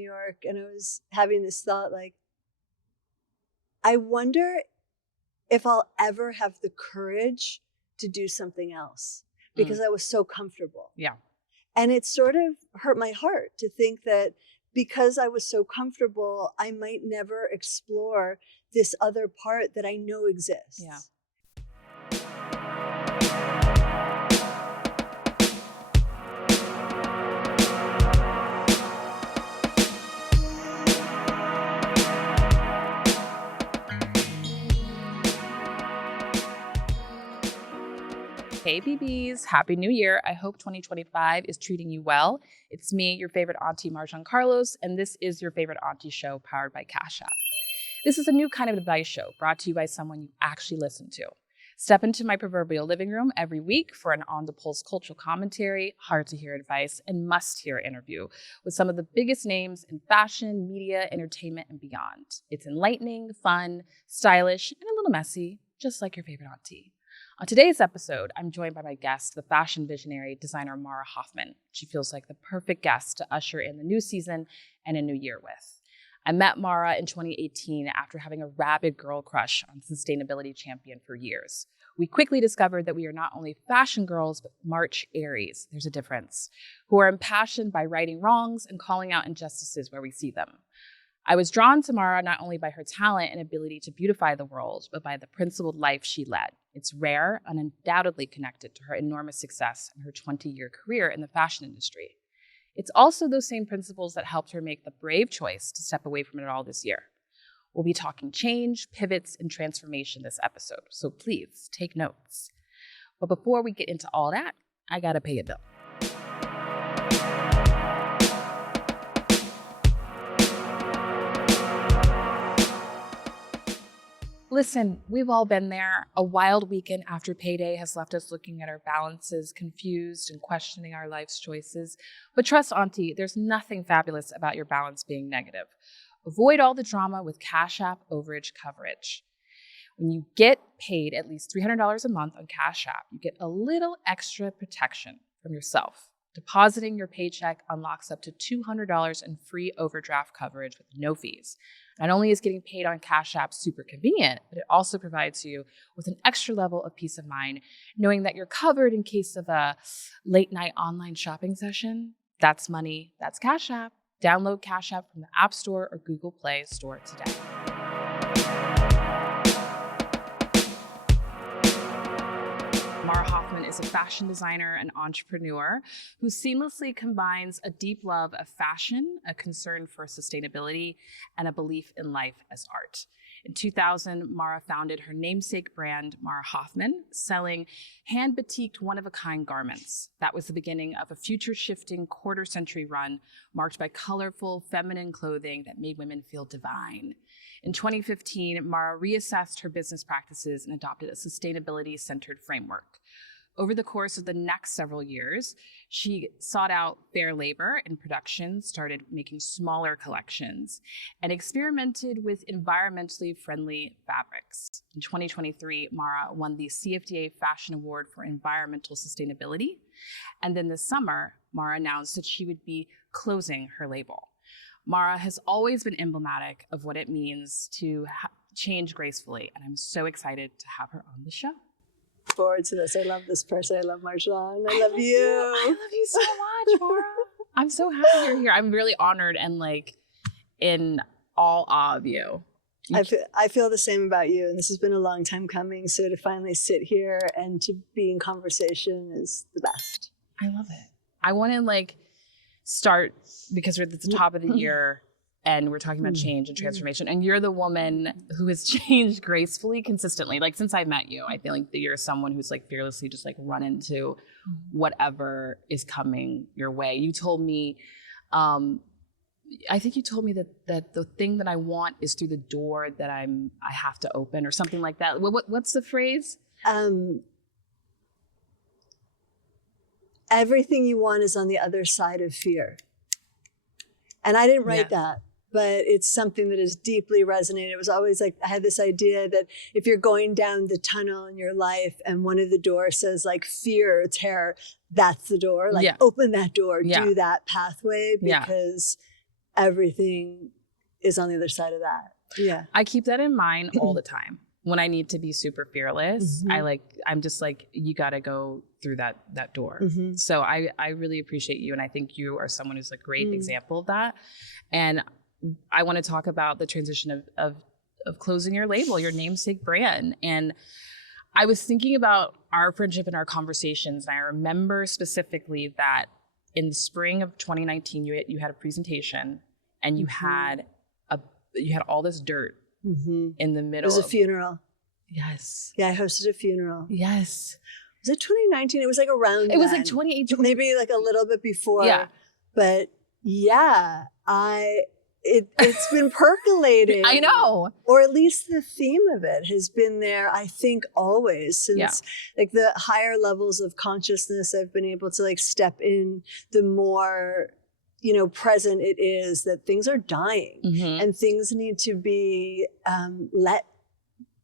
New York and I was having this thought like, I wonder if I'll ever have the courage to do something else because I was so comfortable. Yeah. And it sort of hurt my heart to think that because I was so comfortable, I might never explore this other part that I know exists. Yeah. Hey BBs, Happy New Year. I hope 2025 is treating you well. It's me, your favorite auntie Marjon Carlos, and this is your favorite auntie show powered by Cash App. This is a new kind of advice show brought to you by someone you actually listen to. Step into my proverbial living room every week for an on-the-pulse cultural commentary, hard-to-hear advice, and must-hear interview with some of the biggest names in fashion, media, entertainment, and beyond. It's enlightening, fun, stylish, and a little messy, just like your favorite auntie. On today's episode, I'm joined by my guest, the fashion visionary designer Mara Hoffman. She feels like the perfect guest to usher in the new season and a new year with. I met Mara in 2018 after having a rabid girl crush on sustainability champion for years. We quickly discovered that we are not only fashion girls, but March Aries, there's a difference, who are impassioned by righting wrongs and calling out injustices where we see them. I was drawn to Mara not only by her talent and ability to beautify the world, but by the principled life she led. It's rare and undoubtedly connected to her enormous success in her 20-year career in the fashion industry. It's also those same principles that helped her make the brave choice to step away from it all this year. We'll be talking change, pivots, and transformation this episode, so please take notes. But before we get into all that, I gotta pay a bill. Listen, we've all been there. A wild weekend after payday has left us looking at our balances, confused and questioning our life's choices. But trust Auntie, there's nothing fabulous about your balance being negative. Avoid all the drama with Cash App overage coverage. When you get paid at least $300 a month on Cash App, you get a little extra protection from yourself. Depositing your paycheck unlocks up to $200 in free overdraft coverage with no fees. Not only is getting paid on Cash App super convenient, but it also provides you with an extra level of peace of mind, knowing that you're covered in case of a late night online shopping session. That's money, that's Cash App. Download Cash App from the App Store or Google Play Store today. Mara Hoffman is a fashion designer and entrepreneur who seamlessly combines a deep love of fashion, a concern for sustainability, and a belief in life as art. In 2000, Mara founded her namesake brand, Mara Hoffman, selling hand-batiqued, one-of-a-kind garments. That was the beginning of a future-shifting quarter-century run marked by colorful, feminine clothing that made women feel divine. In 2015, Mara reassessed her business practices and adopted a sustainability-centered framework. Over the course of the next several years, she sought out fair labor in production, started making smaller collections, and experimented with environmentally friendly fabrics. In 2023, Mara won the CFDA Fashion Award for Environmental Sustainability. And then this summer, Mara announced that she would be closing her label. Mara has always been emblematic of what it means to change gracefully, and I'm so excited to have her on the show. Forward to this. I love this person. I love Marjon. I love you. I love you so much, Mara. I'm so happy you're here. I'm really honored and like in all awe of you. I feel the same about you, and this has been a long time coming. So to finally sit here and to be in conversation is the best. I love it. I want to start because we're at the top of the year and we're talking about change and transformation, and you're the woman who has changed gracefully, consistently. Like since I met you, I feel like that you're someone who's fearlessly just run into whatever is coming your way. You told me, I think you told me that the thing that I want is through the door that I have to open, or something like that. What's the phrase? Everything you want is on the other side of fear. And I didn't write that, but it's something that has deeply resonated. It was always I had this idea that if you're going down the tunnel in your life and one of the doors says fear or terror, that's the door. Open that door, do that pathway, because everything is on the other side of that. Yeah. I keep that in mind all the time. When I need to be super fearless, I'm just like, you got to go through that door. So I really appreciate you. And I think you are someone who's a great example of that. And I want to talk about the transition of closing your label, your namesake brand. And I was thinking about our friendship and our conversations. And I remember specifically that in the spring of 2019, you had a presentation and you had all this dirt in the middle. It was a funeral. Yes. Yeah, I hosted a funeral. Yes. Was it 2019? It was like around. It was like 2018. Maybe like a little bit before. Yeah. But yeah, it's been percolating. I know. Or at least the theme of it has been there, I think, always since like the higher levels of consciousness I've been able to like step in, the more present it is that things are dying and things need to be let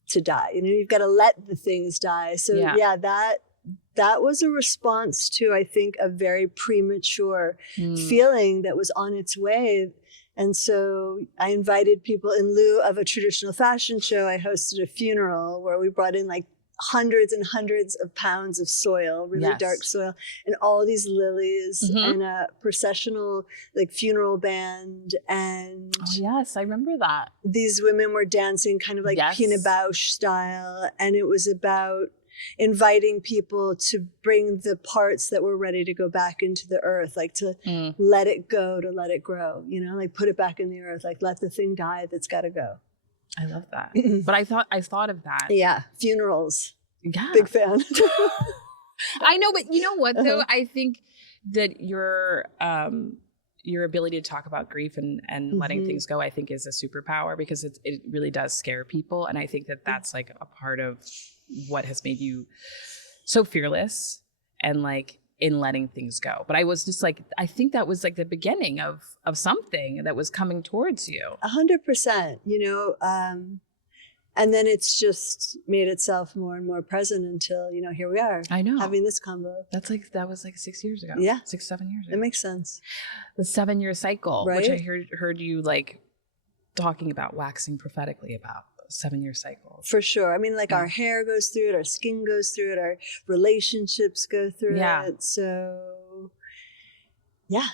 to die. You've got to let the things die. So that was a response to, I think, a very premature feeling that was on its way. And so I invited people in lieu of a traditional fashion show. I hosted a funeral where we brought in like hundreds and hundreds of pounds of soil, really dark soil, and all these lilies and a processional like funeral band. And yes, I remember that. These women were dancing kind of like Pina Bausch style. And it was about inviting people to bring the parts that were ready to go back into the earth, like to let it go, to let it grow, like put it back in the earth, like let the thing die that's got to go. I love that. But I thought of that. Yeah. Funerals. Yeah. Big fan. I know, but you know what though? I think that your ability to talk about grief and letting things go, I think is a superpower because it really does scare people. And I think that that's like a part of what has made you so fearless and like in letting things go. But I was just like, I think that was like the beginning of something that was coming towards you. 100%, and then it's just made itself more and more present until, here we are. I know. Having this convo. That was like 6 years ago. Yeah. 7 years ago. It makes sense. The 7-year cycle, right? Which I heard you like talking about, waxing prophetically about. 7-year cycle. For sure. I mean, like our hair goes through it, our skin goes through it, our relationships go through it. So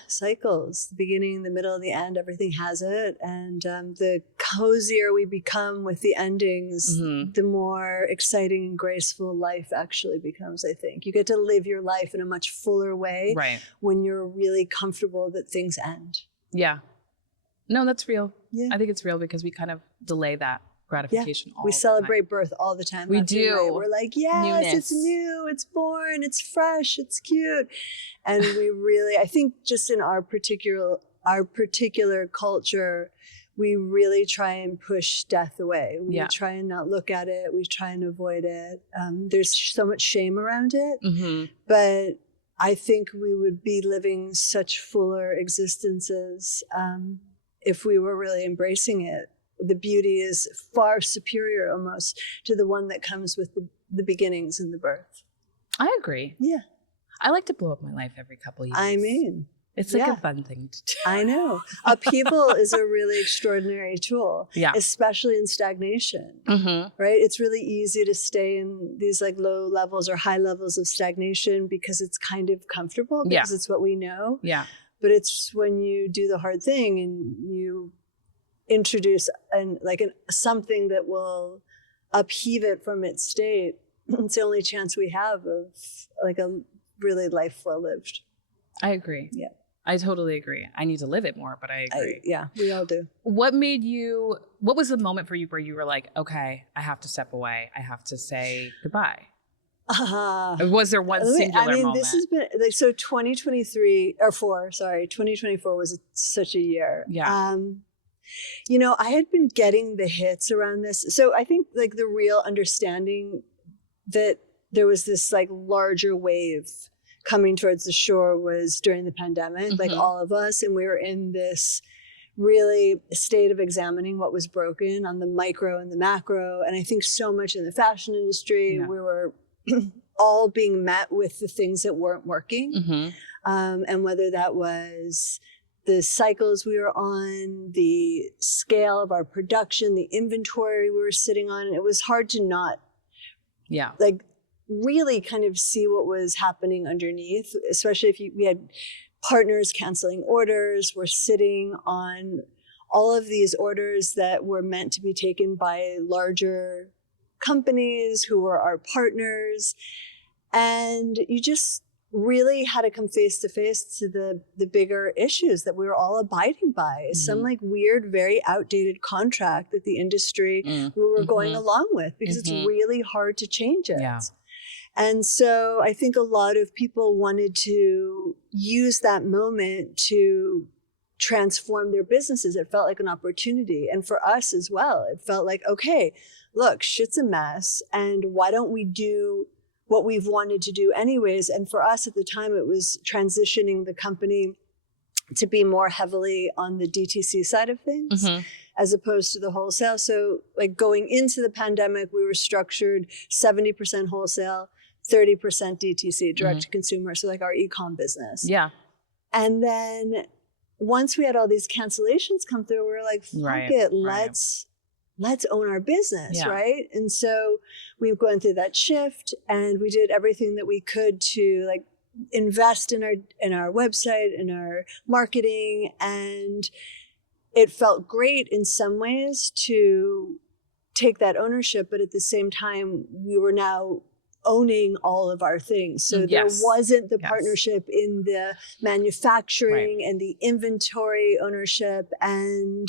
cycles, the beginning, the middle, the end, everything has it. And the cozier we become with the endings, the more exciting and graceful life actually becomes, I think. You get to live your life in a much fuller way when you're really comfortable that things end. Yeah. No, that's real. Yeah. I think it's real because we kind of delay that gratification all we the celebrate time. Birth all the time. We do. Right. We're like, yes, newness. It's new, it's born, it's fresh, it's cute. And we really, I think just in our particular culture, we really try and push death away. We try and not look at it. We try and avoid it. There's so much shame around it. But I think we would be living such fuller existences if we were really embracing it. The beauty is far superior almost to the one that comes with the beginnings and the birth. I agree. Yeah. I like to blow up my life every couple of years. I mean. It's like a fun thing to do. I know. Upheaval is a really extraordinary tool, especially in stagnation, right? It's really easy to stay in these like low levels or high levels of stagnation because it's kind of comfortable, because it's what we know. Yeah. But it's when you do the hard thing and you introduce something that will upheave it from its state, it's the only chance we have of like a really life well lived. I agree. Yeah. I totally agree. I need to live it more, but I agree. We all do. What was the moment for you where you were like, okay, I have to step away. I have to say goodbye. Was there one singular moment? This has been like, so 2024 was such a year. Yeah. I had been getting the hits around this. So I think like the real understanding that there was this like larger wave coming towards the shore was during the pandemic, like all of us. And we were in this really state of examining what was broken on the micro and the macro. And I think so much in the fashion industry, we were all being met with the things that weren't working. And whether that was the cycles we were on, the scale of our production, the inventory we were sitting on. And it was hard to not like really kind of see what was happening underneath, especially if we had partners canceling orders. We're sitting on all of these orders that were meant to be taken by larger companies who were our partners. And you just really had to come face to face to the bigger issues that we were all abiding by. Some like weird, very outdated contract that the industry we were going along with, because it's really hard to change it. Yeah. And so I think a lot of people wanted to use that moment to transform their businesses. It felt like an opportunity. And for us as well, it felt like, okay, look, shit's a mess. And why don't we do what we've wanted to do anyways? And for us at the time, it was transitioning the company to be more heavily on the DTC side of things as opposed to the wholesale. So like going into the pandemic, we were structured 70% wholesale, 30% DTC, direct to consumer. So like our e-com business. Yeah. And then once we had all these cancellations come through, we were like, fuck it, let's own our business, right? And so we've gone through that shift, and we did everything that we could to like invest in our website, in our marketing, and it felt great in some ways to take that ownership, but at the same time, we were now owning all of our things. So there wasn't the partnership in the manufacturing and the inventory ownership. And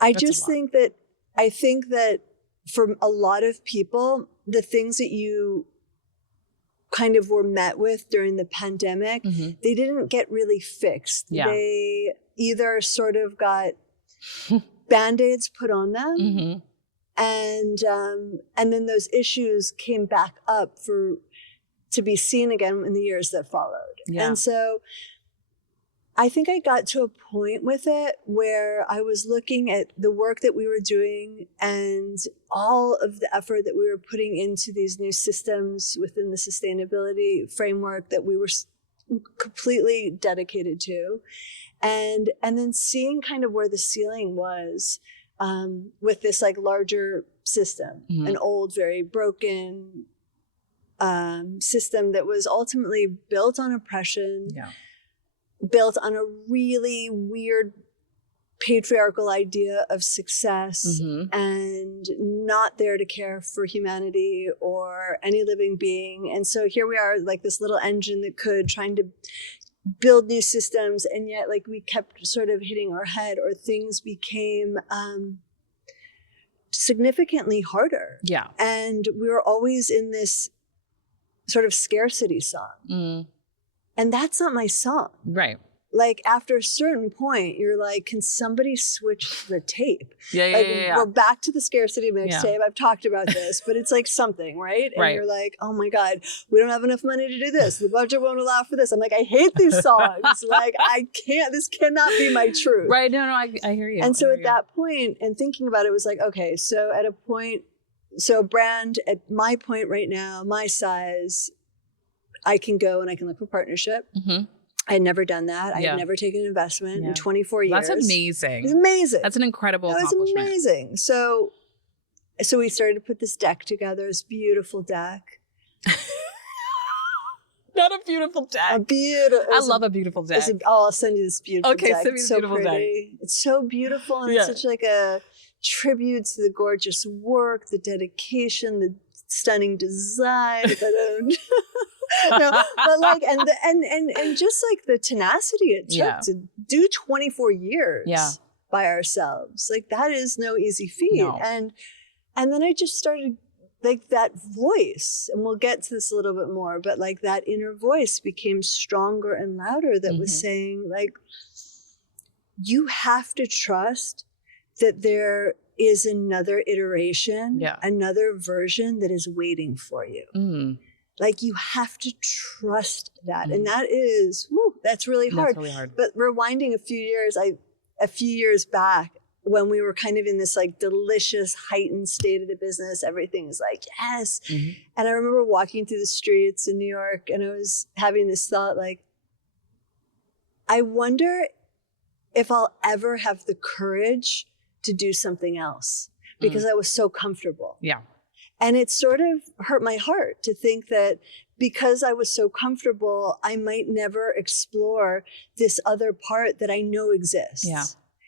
I think that for a lot of people, the things that you kind of were met with during the pandemic, they didn't get really fixed. Yeah. They either sort of got Band-Aids put on them, and then those issues came back up to be seen again in the years that followed. Yeah. And so I think I got to a point with it where I was looking at the work that we were doing and all of the effort that we were putting into these new systems within the sustainability framework that we were completely dedicated to. And then seeing kind of where the ceiling was with this like larger system, an old, very broken system that was ultimately built on oppression, built on a really weird patriarchal idea of success, and not there to care for humanity or any living being. And so here we are, like this little engine that could, trying to build new systems, and yet like we kept sort of hitting our head, or things became significantly harder. Yeah. And we were always in this sort of scarcity song. And that's not my song. Right. Like after a certain point, you're like, can somebody switch the tape? We're back to the scarcity mixtape. I've talked about this, but it's like something, right? And you're like, oh my God, we don't have enough money to do this. The budget won't allow for this. I'm like, I hate these songs. Like, I can't, this cannot be my truth. Right. No, I hear you. And so at that point, and thinking about it, was like, okay, so at a point, so a brand at my point right now, my size, I can go and I can look for partnership. I had never done that. I had never taken an investment in 24 years. That's amazing. It's amazing. That's an incredible accomplishment. It was amazing. So we started to put this deck together, this beautiful deck. Not a beautiful deck. I love a beautiful deck. I'll send you this beautiful deck. Okay, send me the beautiful deck. It's so beautiful, and it's such like a tribute to the gorgeous work, the dedication, the stunning design. No, but like, and just like the tenacity it took to do 24 years by ourselves. Like that is no easy feat. No. And then I just started like that voice, and we'll get to this a little bit more, but like that inner voice became stronger and louder that was saying like, you have to trust that there is another iteration, another version that is waiting for you. Like you have to trust that. And that is, that's really hard. That's really hard. But rewinding a few years back, when we were kind of in this like delicious heightened state of the business, everything was like, yes. And I remember walking through the streets in New York, and I was having this thought like, I wonder if I'll ever have the courage to do something else because I was so comfortable. Yeah. And it sort of hurt my heart to think that because I was so comfortable, I might never explore this other part that I know exists. Yeah.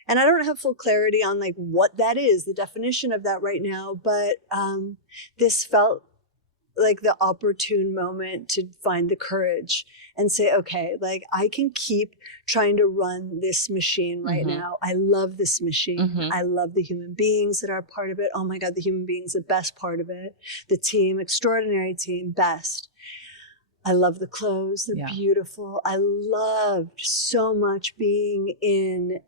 And I don't have full clarity on like what that is, the definition of that right now, but this felt like the opportune moment to find the courage and say, okay, like I can keep trying to run this machine right now. I love this machine. I love the human beings that are a part of it. Oh my God, the human beings, the best part of it. The team, extraordinary team, best. I love the clothes. They're beautiful. I loved so much being in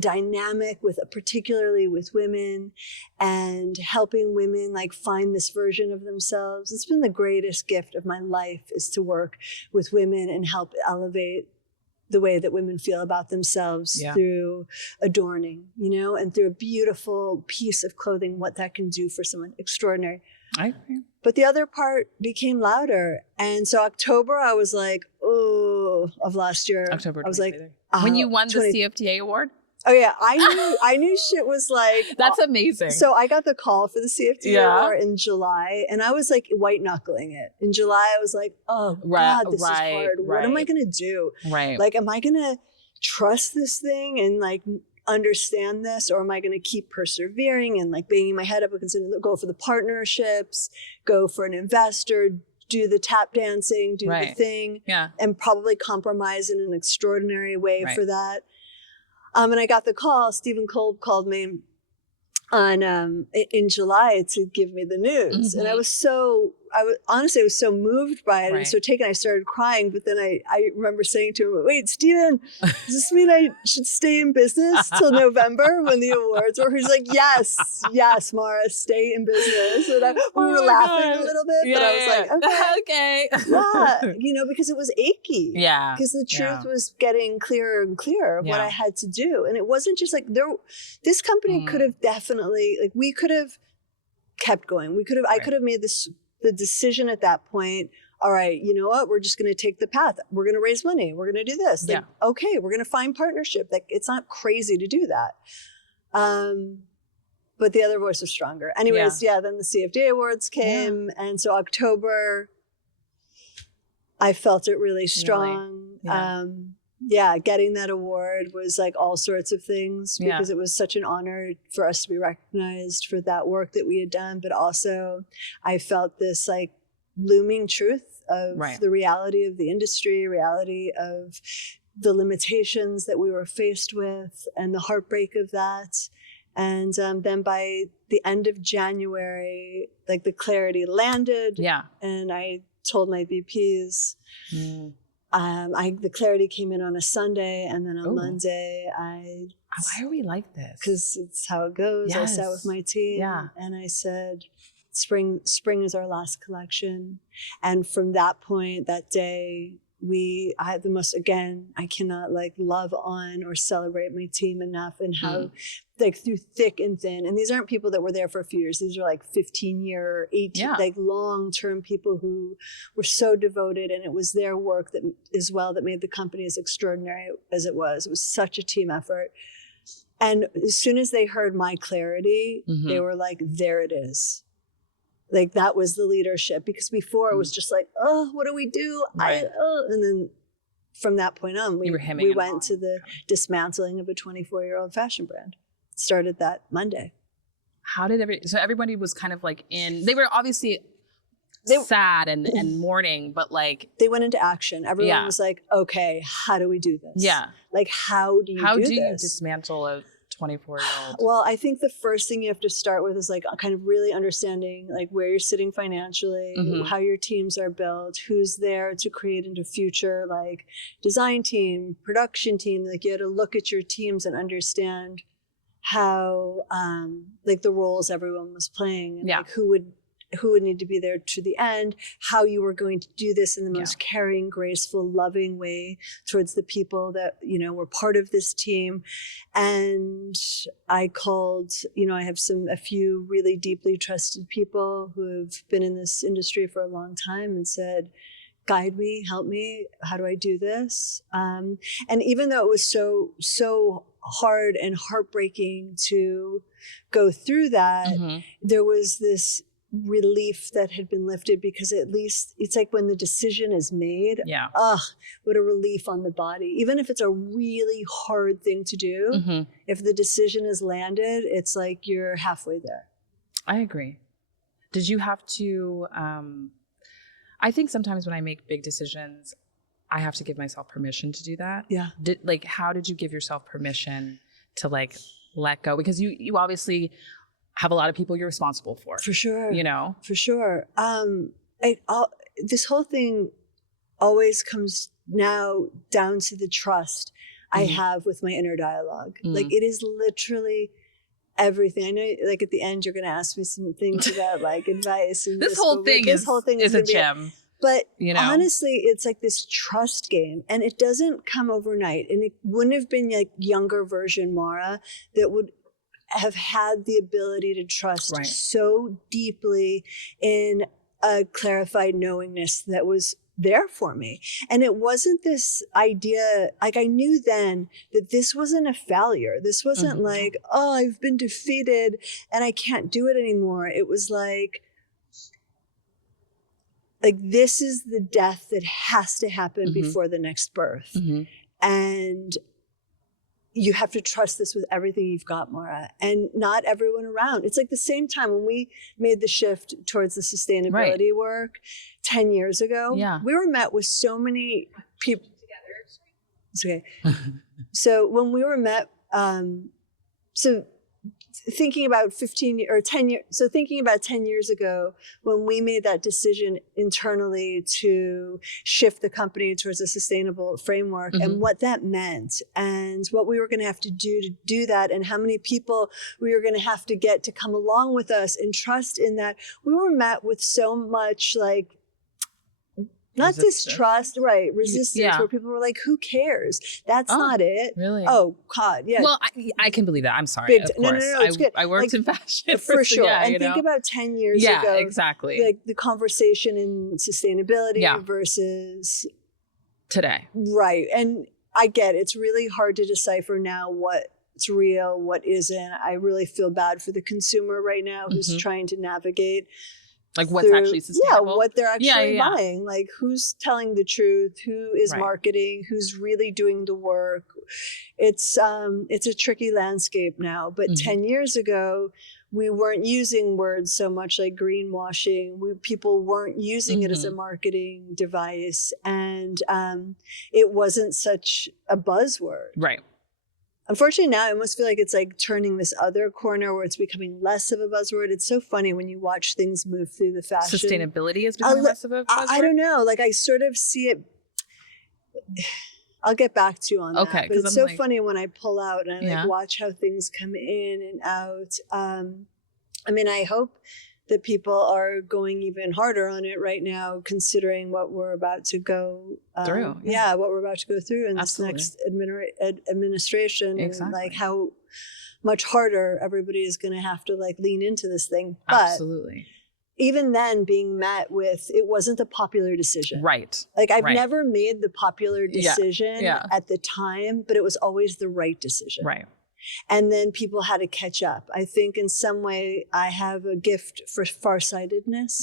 dynamic with, particularly with women, and helping women like find this version of themselves. It's been the greatest gift of my life, is to work with women and help elevate the way that women feel about themselves through adorning, you know, and through a beautiful piece of clothing, what that can do for someone extraordinary. I agree. But the other part became louder. And so October, I was like, oh, of last year. October 20th. I was like, when you won the CFDA award? Oh yeah, I knew shit was like that's amazing. So I got the call for the CFDA award in July, and I was like white knuckling it. In July, I was like, oh God, this is hard. What am I gonna do? Right. Like, am I gonna trust this thing and like understand this, or am I gonna keep persevering and like banging my head up against it, go for the partnerships, go for an investor, do the tap dancing, do the thing, and probably compromise in an extraordinary way for that. And I got the call. Stephen Kolb called me on in July to give me the news, and I was so moved by it and so taken. I started crying, but then I remember saying to him, "Wait, Stephen, does this mean I should stay in business till November when the awards were?" He's like, "Yes, Mara, stay in business." And we were laughing a little bit, but I was like, "Okay, you know," because it was achy. Yeah, because the truth was getting clearer and clearer of what I had to do, and it wasn't just like this company could have definitely, like, we could have kept going. We could have. I could have made the decision at that point, all right, you know what? We're just going to take the path. We're going to raise money. We're going to do this. Like, okay, we're going to find partnership. Like, it's not crazy to do that. But the other voice was stronger. Anyways, then the CFDA awards came. And so October, I felt it really strong. Getting that award was like all sorts of things because it was such an honor for us to be recognized for that work that we had done. But also I felt this like looming truth of the reality of the industry, reality of the limitations that we were faced with, and the heartbreak of that. And then by the end of January, like the clarity landed. And I told my VPs, the clarity came in on a Sunday, and then on Monday, why are we like this? Because it's how it goes. I sat with my team, and I said, "Spring is our last collection." And from that point, that day, I had the most. Again, I cannot like love on or celebrate my team enough, and how like through thick and thin. And these aren't people that were there for a few years. These are like 15-year, 18, like long-term people who were so devoted, and it was their work that made the company as extraordinary as it was. It was such a team effort. And as soon as they heard my clarity, they were like, there it is. Like that was the leadership, because before it was just like, oh, what do we do? And then from that point on, we went to the dismantling of a 24-year-old fashion brand. Started that Monday. How did everybody was kind of like they were obviously sad and mourning, but like they went into action. Everyone was like, okay, how do we do this? Like, how do you dismantle a 24-year-old? Well, I think the first thing you have to start with is like kind of really understanding like where you're sitting financially, how your teams are built, who's there to create into future, like design team, production team. Like you had to look at your teams and understand how like the roles everyone was playing, and like who would need to be there to the end, how you were going to do this in the most caring, graceful, loving way towards the people that, you know, were part of this team. And I called, you know, I have a few really deeply trusted people who have been in this industry for a long time, and said, guide me, help me. How do I do this? And even though it was so hard and heartbreaking to go through that, there was this relief that had been lifted, because at least it's like when the decision is made, what a relief on the body. Even if it's a really hard thing to do, if the decision is landed, it's like you're halfway there. I agree. Did you have to, I think sometimes when I make big decisions, I have to give myself permission to do that. Yeah. How did you give yourself permission to like let go? Because you obviously have a lot of people you're responsible for. For sure. You know? For sure. This whole thing always comes now down to the trust I have with my inner dialogue. Like, it is literally everything. I know, like, at the end, you're going to ask me some things about like advice. And this whole thing is a gem. But honestly, it's like this trust game, and it doesn't come overnight. And it wouldn't have been like younger version Mara that would have had the ability to trust so deeply in a clarified knowingness that was there for me. And it wasn't this idea, like, I knew then that this wasn't a failure. This wasn't like, oh, I've been defeated and I can't do it anymore. It was like this is the death that has to happen before the next birth. And you have to trust this with everything you've got, Mara, and not everyone around. It's like the same time when we made the shift towards the sustainability work 10 years ago, we were met with so many people. It's okay. So when we were met, thinking about 10 years ago, when we made that decision internally to shift the company towards a sustainable framework, and what that meant, and what we were going to have to do that, and how many people we were going to have to get to come along with us and trust in that, we were met with so much like, not distrust, resistance, where people were like, who cares? That's not it. Really? Oh, God, yeah. Well, I can believe that. I'm sorry, of course. No, it's good. I worked in fashion. For sure. And think about 10 years ago. Yeah, exactly. Like the conversation in sustainability versus today. Right. And I get it. It's really hard to decipher now what's real, what isn't. I really feel bad for the consumer right now who's trying to navigate like what's actually sustainable. Yeah, what they're actually buying. Like, who's telling the truth? Who is marketing? Who's really doing the work? It's a tricky landscape now. But 10 years ago, we weren't using words so much like greenwashing. People weren't using it as a marketing device. And it wasn't such a buzzword. Right. Unfortunately, now I almost feel like it's like turning this other corner where it's becoming less of a buzzword. It's so funny when you watch things move through the fashion. Sustainability is becoming less of a buzzword? I don't know. Like, I sort of see it. I'll get back to you on that. But it's so funny when I pull out and I watch how things come in and out. I mean, I hope that people are going even harder on it right now, considering what we're about to go through. What we're about to go through in this next administration, and like how much harder everybody is going to have to like lean into this thing. But even then, being met with, it wasn't a popular decision. Right. Like, I've never made the popular decision at the time, but it was always the right decision. Right. And then people had to catch up. I think in some way I have a gift for farsightedness.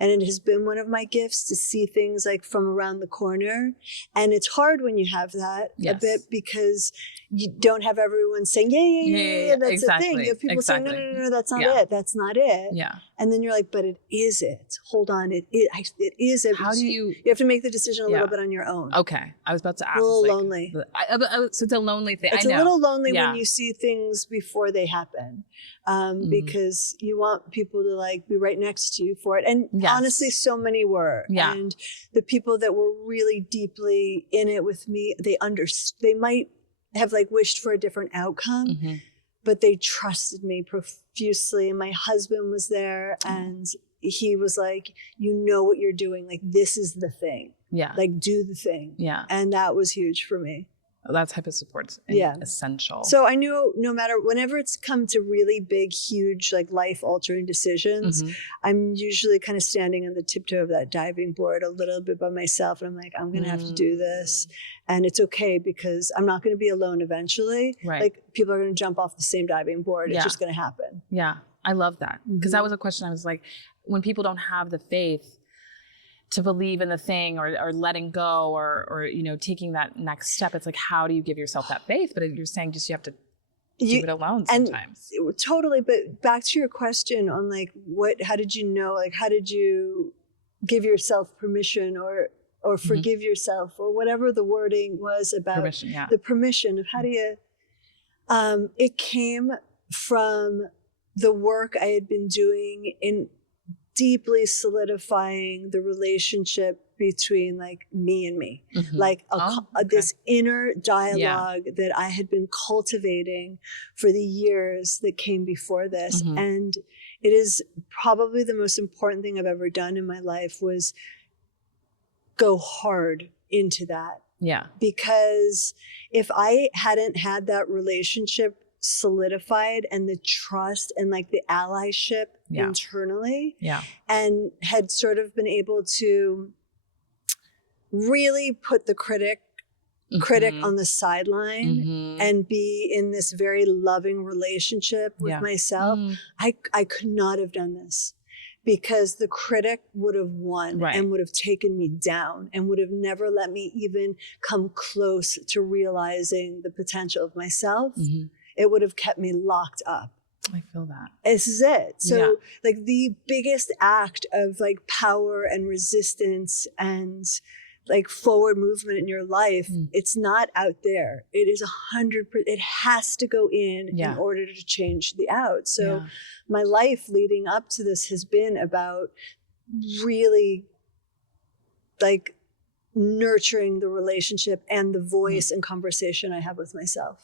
And it has been one of my gifts to see things like from around the corner. And it's hard when you have that a bit, because you don't have everyone saying, yeah, that's the thing. You have people saying, no, that's not it. That's not it. Yeah. And then you're like, but it is it. Hold on. It is it. How do you have to make the decision a little bit on your own. Okay. I was about to ask. A little lonely. So it's a lonely thing. It's a little lonely when you see things before they happen. Because you want people to like be right next to you for it. And honestly, so many were. And the people that were really deeply in it with me, they might have like wished for a different outcome, but they trusted me profusely. And my husband was there, and he was like, you know what you're doing. Like, this is the thing. Yeah. Like, do the thing. Yeah. And that was huge for me. That type of support's essential. So I knew no matter, whenever it's come to really big, huge, like life altering decisions, I'm usually kind of standing on the tiptoe of that diving board a little bit by myself. And I'm like, I'm going to have to do this. And it's okay because I'm not going to be alone eventually. Right. Like people are going to jump off the same diving board. It's just going to happen. Yeah. I love that. Because that was a question I was like, when people don't have the faith to believe in the thing or letting go or you know, taking that next step, it's like, how do you give yourself that faith? But you're saying just you have to do it alone sometimes. Totally. But back to your question on like, how did you know, like, how did you give yourself permission or forgive yourself or whatever the wording was about the permission of how do you, it came from the work I had been doing in deeply solidifying the relationship between like me and me, like this inner dialogue that I had been cultivating for the years that came before this. And it is probably the most important thing I've ever done in my life was go hard into that. Yeah. Because if I hadn't had that relationship solidified and the trust and like the allyship internally and had sort of been able to really put the critic on the sideline and be in this very loving relationship with myself, I could not have done this because the critic would have won and would have taken me down and would have never let me even come close to realizing the potential of myself. It would have kept me locked up. I feel that. This is it. So like the biggest act of like power and resistance and like forward movement in your life, it's not out there. It is 100%. It has to go in order to change the out. So my life leading up to this has been about really like nurturing the relationship and the voice and conversation I have with myself.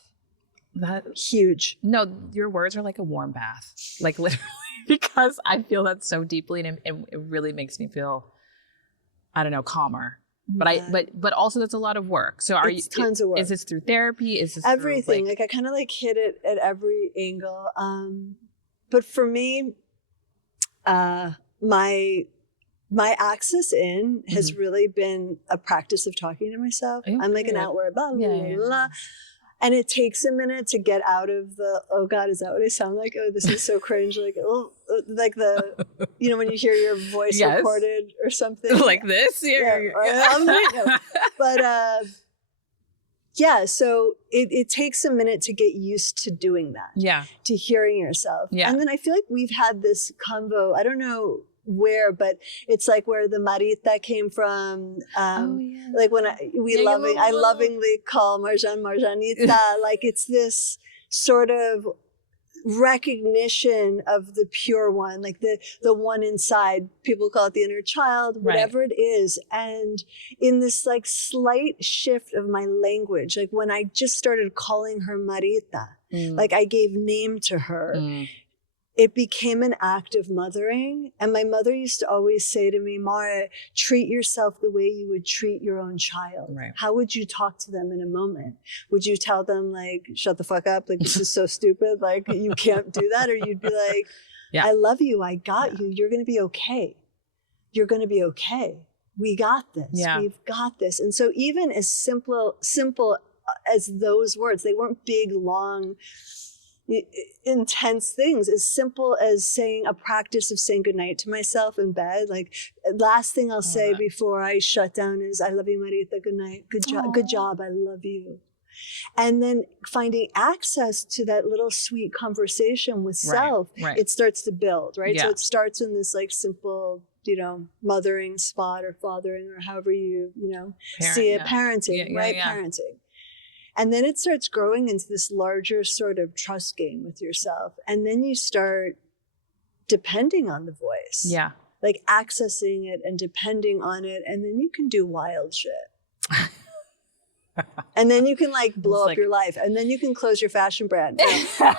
That huge. No, your words are like a warm bath, like literally, because I feel that so deeply, and it really makes me feel, I don't know, calmer. But also that's a lot of work. So it's tons of work. Is this through therapy? Is this everything? Like I kind of like hit it at every angle. But for me, my access in has really been a practice of talking to myself. Okay. I'm like an outward blah blah blah. And it takes a minute to get out of the, oh God, is that what I sound like? Oh, this is so cringe. Like, oh, like the, you know, when you hear your voice recorded or something. Like this? But so it takes a minute to get used to doing that. Yeah. To hearing yourself. Yeah. And then I feel like we've had this convo, I don't know where, but it's like where the Marita came from. Like when I lovingly call Marjon Marjanita. Like it's this sort of recognition of the pure one, like the one inside. People call it the inner child, whatever it is. And in this like slight shift of my language, like when I just started calling her Marita, like I gave name to her. It became an act of mothering. And my mother used to always say to me, Mara, treat yourself the way you would treat your own child. Right. How would you talk to them in a moment? Would you tell them like, shut the fuck up? Like, this is so stupid. Like, you can't do that. Or you'd be like, I love you. I got you. You're going to be okay. You're going to be okay. We got this. We've got this. And so even as simple as those words, they weren't big, long, intense things, as simple as saying a practice of saying goodnight to myself in bed. Like last thing I'll say before I shut down is, I love you, Marita. Good night. Good job. I love you. And then finding access to that little sweet conversation with self, it starts to build, right? Yeah. So it starts in this like simple, you know, mothering spot or fathering or however you see it, parenting, parenting. And then it starts growing into this larger sort of trust game with yourself. And then you start depending on the voice. Yeah. Like accessing it and depending on it. And then you can do wild shit. And then you can like blow up your life. And then you can close your fashion brand. But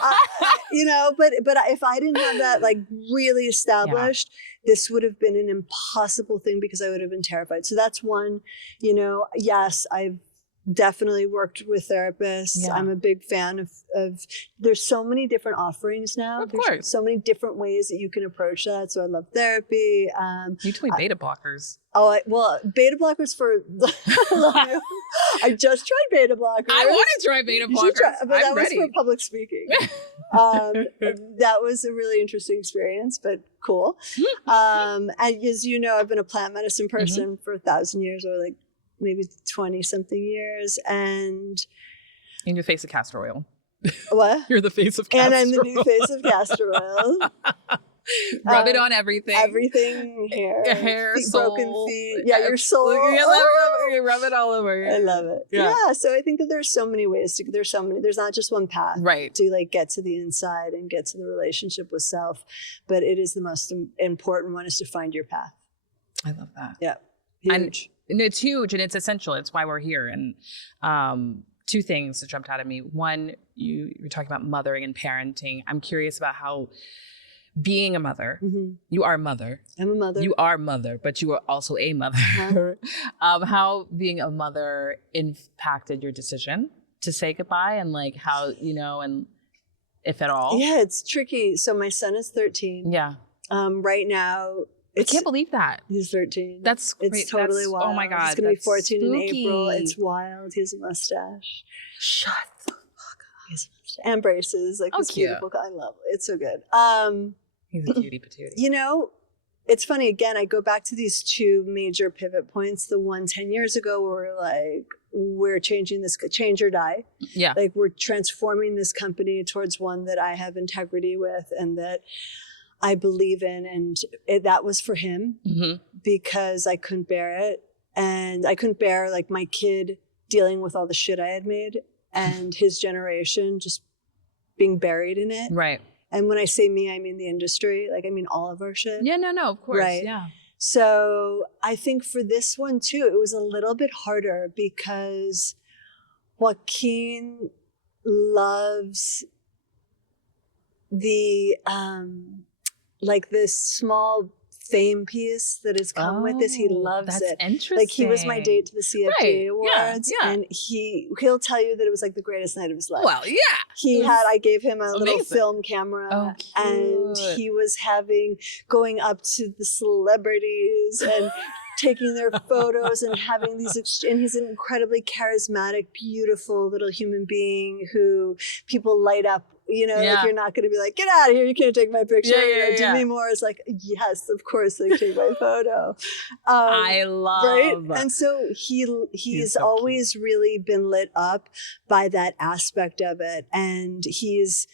if I didn't have that like really established, this would have been an impossible thing because I would have been terrified. So that's one, yes, I've definitely worked with therapists. Yeah. I'm a big fan of there's so many different offerings now. Of There's course. so many different ways that you can approach that. So I love therapy. You told me beta blockers. Beta blockers for I just tried beta blockers. I want to try beta blockers. But that I'm ready. was for public speaking. That was a really interesting experience, but cool. And as you know, I've been a plant medicine person for 1,000 years, or like maybe 20 something years. And in your face of castor oil. What? You're the face of castor oil. And I'm the new face of castor oil. Rub it on everything. Everything, hair, feet, soul. Broken feet. Yeah, your soul. You rub it all over. I love it. Yeah. So I think that there's so many ways there's not just one path to like get to the inside and get to the relationship with self, but it is the most important one, is to find your path. I love that. Yeah. Huge. And it's huge and it's essential. It's why we're here. And two things that jumped out at me. One, you were talking about mothering and parenting. I'm curious about how being a mother, you are a mother. I'm a mother. You are a mother, but you are also a mother. How being a mother impacted your decision to say goodbye, and like how, and if at all. Yeah, it's tricky. So my son is 13. Yeah. Right now, I can't believe that. He's 13. That's great. It's totally wild. Oh my God. He's going to be 14 spooky. in April. It's wild. He has a mustache. Shut the fuck up. He has a mustache. And braces. Like this cute. beautiful. I love it. It's so good. He's a cutie patootie. It's funny. Again, I go back to these two major pivot points. The one 10 years ago where we're like, we're changing this, change or die. Yeah. Like we're transforming this company towards one that I have integrity with and that I believe in. And that was for him because I couldn't bear it. And I couldn't bear like my kid dealing with all the shit I had made and his generation just being buried in it. Right. And when I say me, I mean the industry. Like, I mean all of our shit. Yeah, no, of course. Right. Yeah. So I think for this one too, it was a little bit harder because Joaquin loves the, like this small fame piece that has come with this. He loves it. That's interesting. Like he was my date to the CFDA Awards, yeah. and he'll tell you that it was like the greatest night of his life. Well, yeah. I gave him a little amazing. Film camera, and cute. he was going up to the celebrities and taking their photos and having these, and he's an incredibly charismatic, beautiful little human being who people light up. Like you're not going to be like, get out of here, you can't take my picture. Demi Moore is like, yes, of course, like take my photo. I love. Right? And so he's so always cute. Really been lit up by that aspect of it. And he's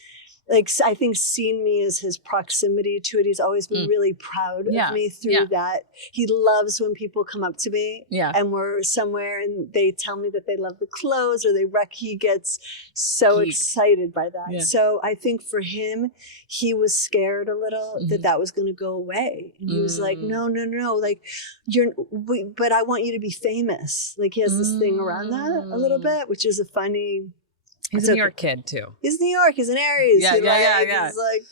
like, I think seen me as his proximity to it. He's always been really proud of me through that. He loves when people come up to me and we're somewhere and they tell me that they love the clothes or he gets so excited by that. Yeah. So I think for him, he was scared a little that was going to go away. And he was like, no, like but I want you to be famous. Like he has this thing around that a little bit, which is a funny. He's a New York kid too. He's New York. He's an Aries. Yeah. He's like,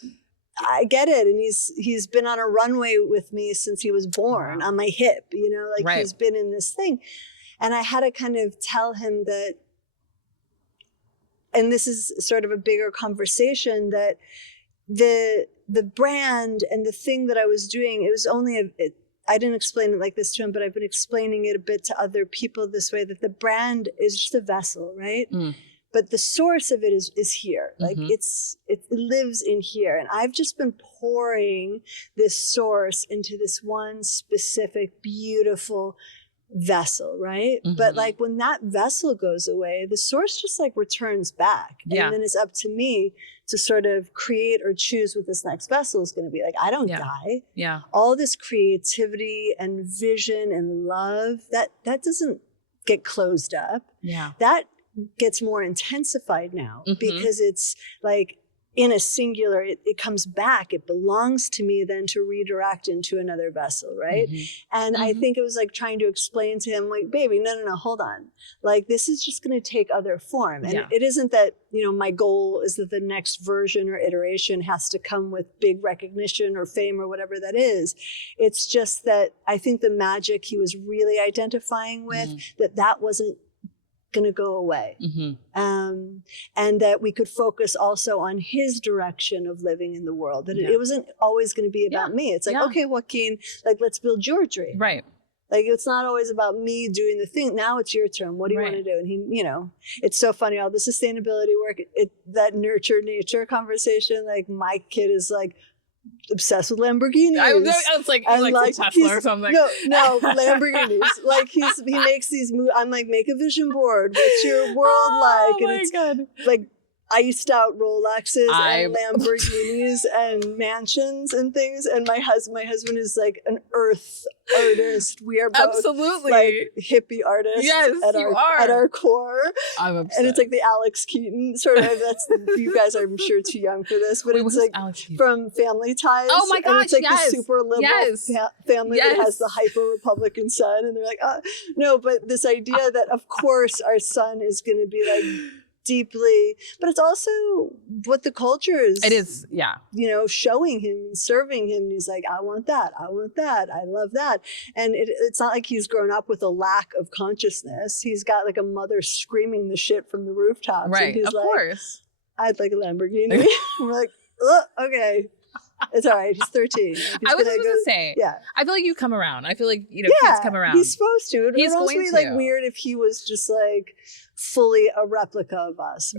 I get it. And he's been on a runway with me since he was born on my hip, he's been in this thing. And I had to kind of tell him that, and this is sort of a bigger conversation, that the brand and the thing that I was doing, it was only I didn't explain it like this to him, but I've been explaining it a bit to other people this way, that the brand is just a vessel, right? But the source of it is here. Like it lives in here. And I've just been pouring this source into this one specific, beautiful vessel, right? But like when that vessel goes away, the source just like returns back. And then it's up to me to sort of create or choose what this next vessel is going to be. Like, I don't die. Yeah. All this creativity and vision and love, that doesn't get closed up. Yeah. That gets more intensified now because it's like in a singular, it comes back. It belongs to me then to redirect into another vessel, right? And I think it was like trying to explain to him, like, baby, no, hold on. Like, this is just going to take other form. And it isn't that, my goal is that the next version or iteration has to come with big recognition or fame or whatever that is. It's just that I think the magic he was really identifying with, that wasn't going to go away. And that we could focus also on his direction of living in the world, that it wasn't always going to be about me. It's like, okay, Joaquin, like, let's build your dream. Right. Like, it's not always about me doing the thing. Now it's your turn. What do you want to do? And he, you know, it's so funny, all the sustainability work, that nurture nature conversation. Like, my kid is like obsessed with Lamborghinis. I was like, like Tesla or something. No, Lamborghinis. Like, he makes these moves. I'm like, make a vision board. What's your world like? And it's like iced out Rolexes and Lamborghinis and mansions and things. And my husband is like an earth artist. We are both like hippie artists at our core. I'm obsessed. And it's like the Alex Keaton sort of, that's, you guys are, I'm sure, too young for this, but it's like from Family Ties. Oh my gosh, and it's like the super liberal family that has the hyper Republican son. And they're like, no, but this idea that of course our son is going to be like deeply, but it's also what the culture is. It is, you know, showing him and serving him. And he's like, I want that. I love that. And it's not like he's grown up with a lack of consciousness. He's got like a mother screaming the shit from the rooftops. Right, and he's of like, course. I'd like a Lamborghini. We're like, oh, okay. It's all right. He's 13. I was supposed to say, I feel like you come around. I feel like, you know, kids come around. He's supposed to. It would also be like weird if he was just like fully a replica of us.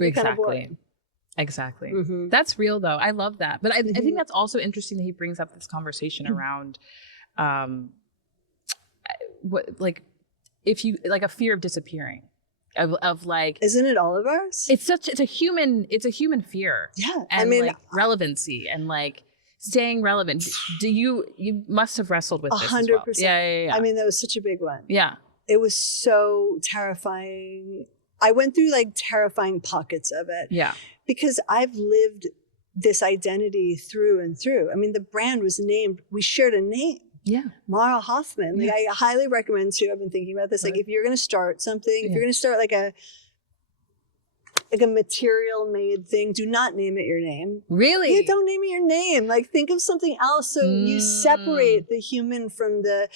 Exactly. That's real though. I love that. But I think that's also interesting that he brings up this conversation around what, like, if you like a fear of disappearing. Of like, isn't it all of ours? It's a human fear. Yeah. And I mean, like relevancy and like staying relevant. Do you must have wrestled with this 100%. Well. Yeah. I mean, that was such a big one. Yeah. It was so terrifying. I went through like terrifying pockets of it. Yeah. Because I've lived this identity through and through. I mean, the brand was named, we shared a name. Yeah. Mara Hoffman. Like, I highly recommend too. I've been thinking about this. Like, if you're going to start something, if you're going to start like a material made thing, do not name it your name. Really? Yeah, don't name it your name. Like, think of something else. So you separate the human from the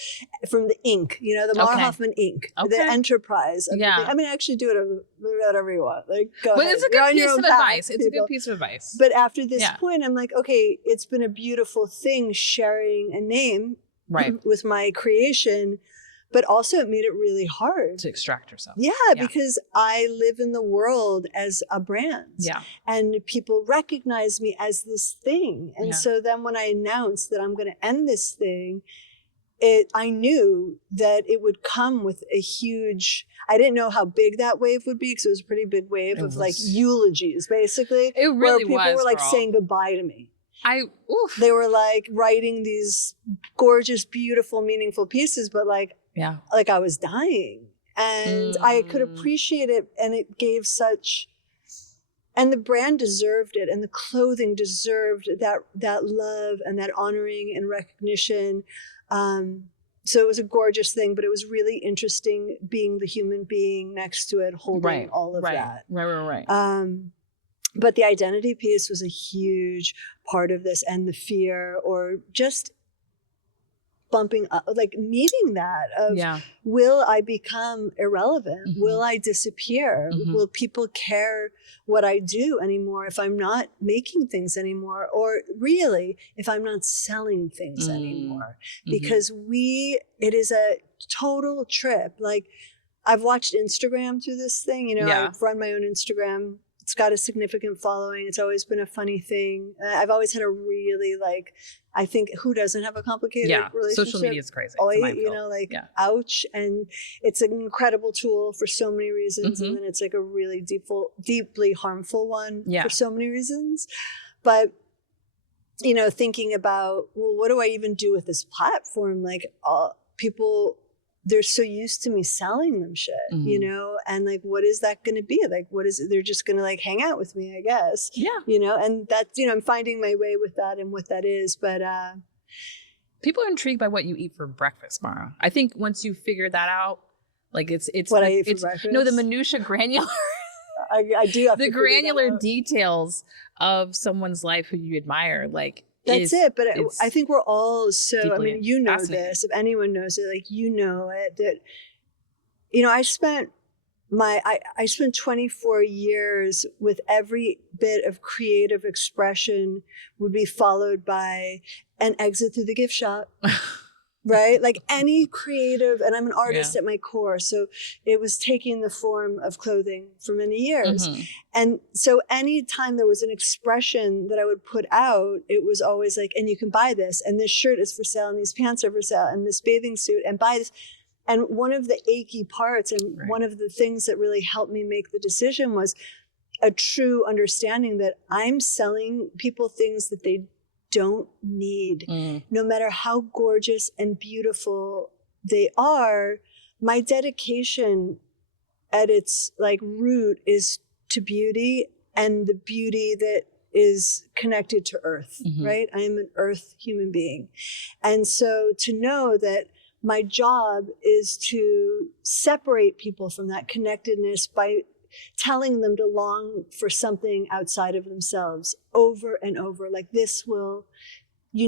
ink, you know, the Mara Hoffman ink, the enterprise. I mean, actually do it whatever you want. Like, go ahead. It's a good piece of advice. It's a good piece of advice. But after this point, I'm like, okay, it's been a beautiful thing sharing a name with my creation. But also it made it really hard. To extract yourself. Yeah, because I live in the world as a brand. Yeah. And people recognize me as this thing. And so then when I announced that I'm going to end this thing, I knew that it would come with a huge, I didn't know how big that wave would be because it was a pretty big wave of like eulogies, basically. It really where people were like saying goodbye to me. They were like writing these gorgeous, beautiful, meaningful pieces, but like I was dying, and I could appreciate it, and it gave such, and the brand deserved it, and the clothing deserved that love and that honoring and recognition. So it was a gorgeous thing, but it was really interesting being the human being next to it, holding all of that. Right. But the identity piece was a huge part of this, and the fear, or just bumping up, like meeting that of, will I become irrelevant? Will I disappear? Will people care what I do anymore if I'm not making things anymore? Or really, if I'm not selling things anymore? Because it is a total trip. Like, I've watched Instagram through this thing, you know, I've run my own Instagram. It's got a significant following. It's always been a funny thing. I've always had a really, like, I think, who doesn't have a complicated relationship? Social media is crazy. You know, like, ouch. And it's an incredible tool for so many reasons. And then it's like a really deeply harmful one for so many reasons. But, you know, thinking about, well, what do I even do with this platform? Like, people, they're so used to me selling them shit, you know? And like, what is that going to be? Like, what is it? They're just going to like hang out with me, I guess. Yeah. You know, and that's, you know, I'm finding my way with that and what that is. But people are intrigued by what you eat for breakfast, Mara. I think once you figure that out, like it's what I eat for breakfast. No, the minutia granular. I do have the granular details of someone's life who you admire, like. That's it. But I think we're all so, I mean, you know this, if anyone knows it, like, you know it, that, you know, I spent I spent 24 years with every bit of creative expression would be followed by an exit through the gift shop. Right? Like any creative, and I'm an artist at my core. So it was taking the form of clothing for many years. And so anytime there was an expression that I would put out, it was always like, and you can buy this, and this shirt is for sale, and these pants are for sale, and this bathing suit, and buy this. And one of the achy parts, and one of the things that really helped me make the decision was a true understanding that I'm selling people things that they don't need. No matter how gorgeous and beautiful they are, my dedication at its like root is to beauty, and the beauty that is connected to earth, right? I am an earth human being. And so to know that my job is to separate people from that connectedness by telling them to long for something outside of themselves over and over. Like, you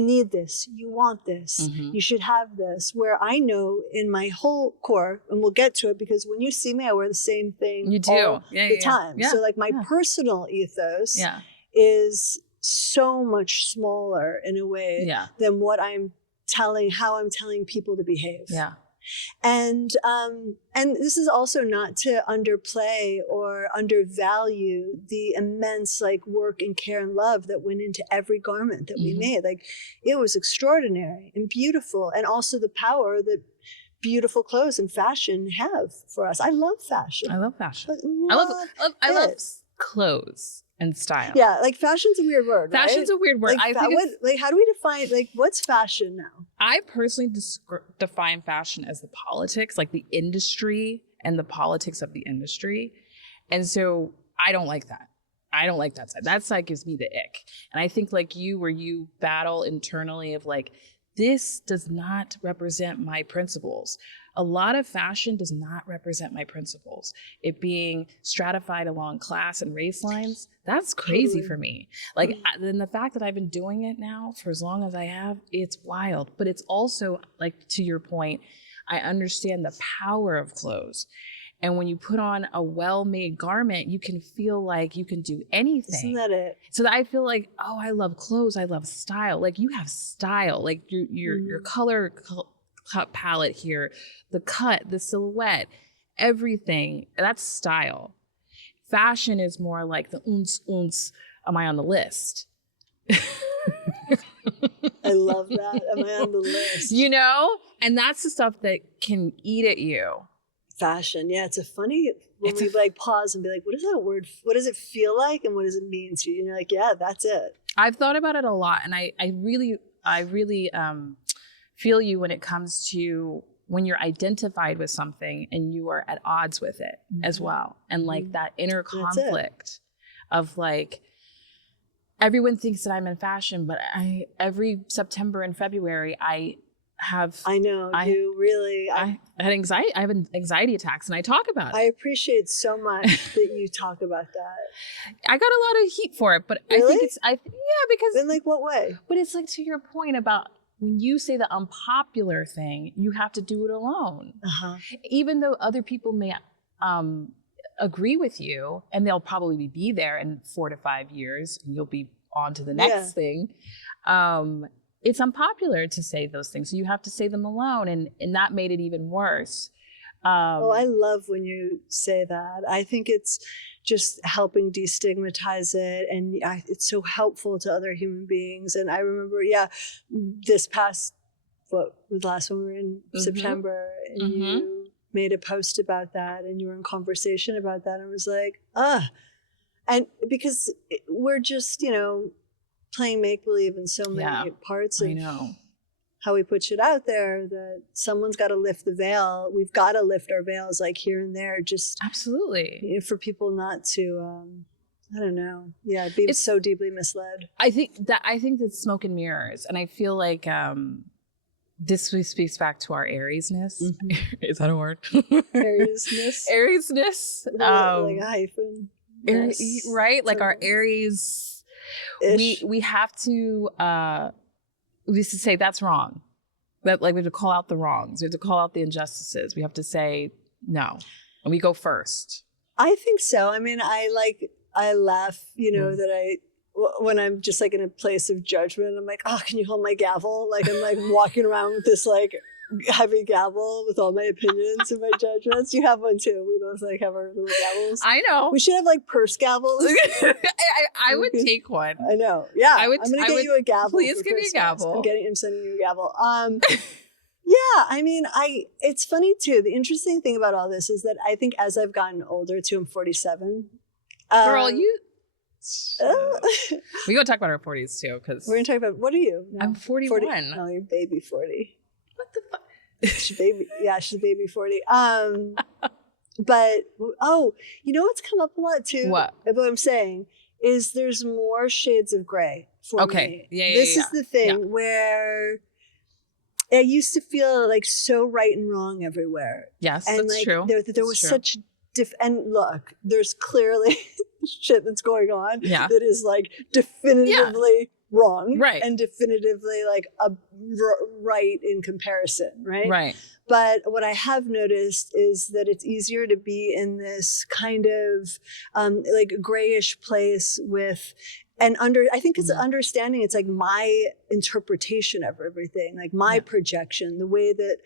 need this, you want this, you should have this. Where I know in my whole core, and we'll get to it, because when you see me, I wear the same thing all the time. So like my personal ethos is so much smaller in a way than what how I'm telling people to behave. And this is also not to underplay or undervalue the immense like work and care and love that went into every garment that we made. Like, it was extraordinary and beautiful, and also the power that beautiful clothes and fashion have for us. I love fashion. I love fashion. I love clothes and style. Yeah, like fashion's a weird word. Fashion's a weird word. Like, how do we define, like, what's fashion now? I personally define fashion as the politics, like the industry and the politics of the industry. And so I don't like that. I don't like that side. That side gives me the ick. And I think like you, where you battle internally of like, this does not represent my principles. A lot of fashion does not represent my principles. It being stratified along class and race lines, that's crazy for me. Like, then the fact that I've been doing it now for as long as I have, it's wild. But it's also, like, to your point, I understand the power of clothes. And when you put on a well-made garment, you can feel like you can do anything. Isn't that it? So that I feel like, oh, I love clothes. I love style. Like, you have style. Like, your color palette here, the cut, the silhouette, everything. That's style. Fashion is more like the oons, am I on the list? I love that. Am I on the list? You know? And that's the stuff that can eat at you. Fashion. Yeah, it's a funny when we like pause and be like, what is that word? What does it feel like? And what does it mean to you? And you're like, yeah, that's it. I've thought about it a lot. And I really feel you when it comes to when you're identified with something and you are at odds with it as well. And like that inner conflict of like, everyone thinks that I'm in fashion, but every September and February, I have anxiety. I have anxiety attacks, and I talk about it. I appreciate so much that you talk about that. I got a lot of heat for it, but really? I think it's because in like what way? But it's like, to your point about when you say the unpopular thing, you have to do it alone. Even though other people may agree with you, and they'll probably be there in 4 to 5 years, and you'll be on to the next thing. It's unpopular to say those things. So you have to say them alone. And that made it even worse. I love when you say that. I think it's just helping destigmatize it. And it's so helpful to other human beings. And I remember, this past, what was the last one? We were in September. And you made a post about that. And you were in conversation about that. And I was like, And because we're just, playing make-believe in so many parts of how we put shit out there, that someone's got to lift the veil. We've got to lift our veils like here and there, just absolutely for people not to I don't know, be so deeply misled. I think that smoke and mirrors, and I feel like this speaks back to our Ariesness. Is that a word? Ariesness like a hyphen. Right, like our Aries. We have to say that's wrong. That, like, we have to call out the wrongs. We have to call out the injustices. We have to say no. And we go first. I think so. I mean, I laugh, that when I'm just like in a place of judgment, I'm like, oh, can you hold my gavel? Like I'm like walking around with this like heavy gavel with all my opinions and my judgments. You have one too. We both like have our little gavels. I know. We should have like purse gavels. I would take one. I know. Yeah. I'm gonna get you a gavel. Please give me a gavel. I'm sending you a gavel. Yeah, I mean, it's funny too. The interesting thing about all this is that I think as I've gotten older too, I'm 47. Girl, we gotta talk about our 40s too, because we're gonna talk about, what are you? No, I'm 41. 40. No, you're baby 40. What the fuck? She's baby 40. But you know what's come up a lot too? What I'm saying is there's more shades of gray for me. This is the thing where I used to feel like so right and wrong everywhere. Yes, and that's like, true. There was such and look, there's clearly shit that's going on that is like definitively wrong, right, and definitively like a right in comparison, right. But what I have noticed is that it's easier to be in this kind of like grayish place with. And I think it's understanding, it's like my interpretation of everything, like my projection, the way that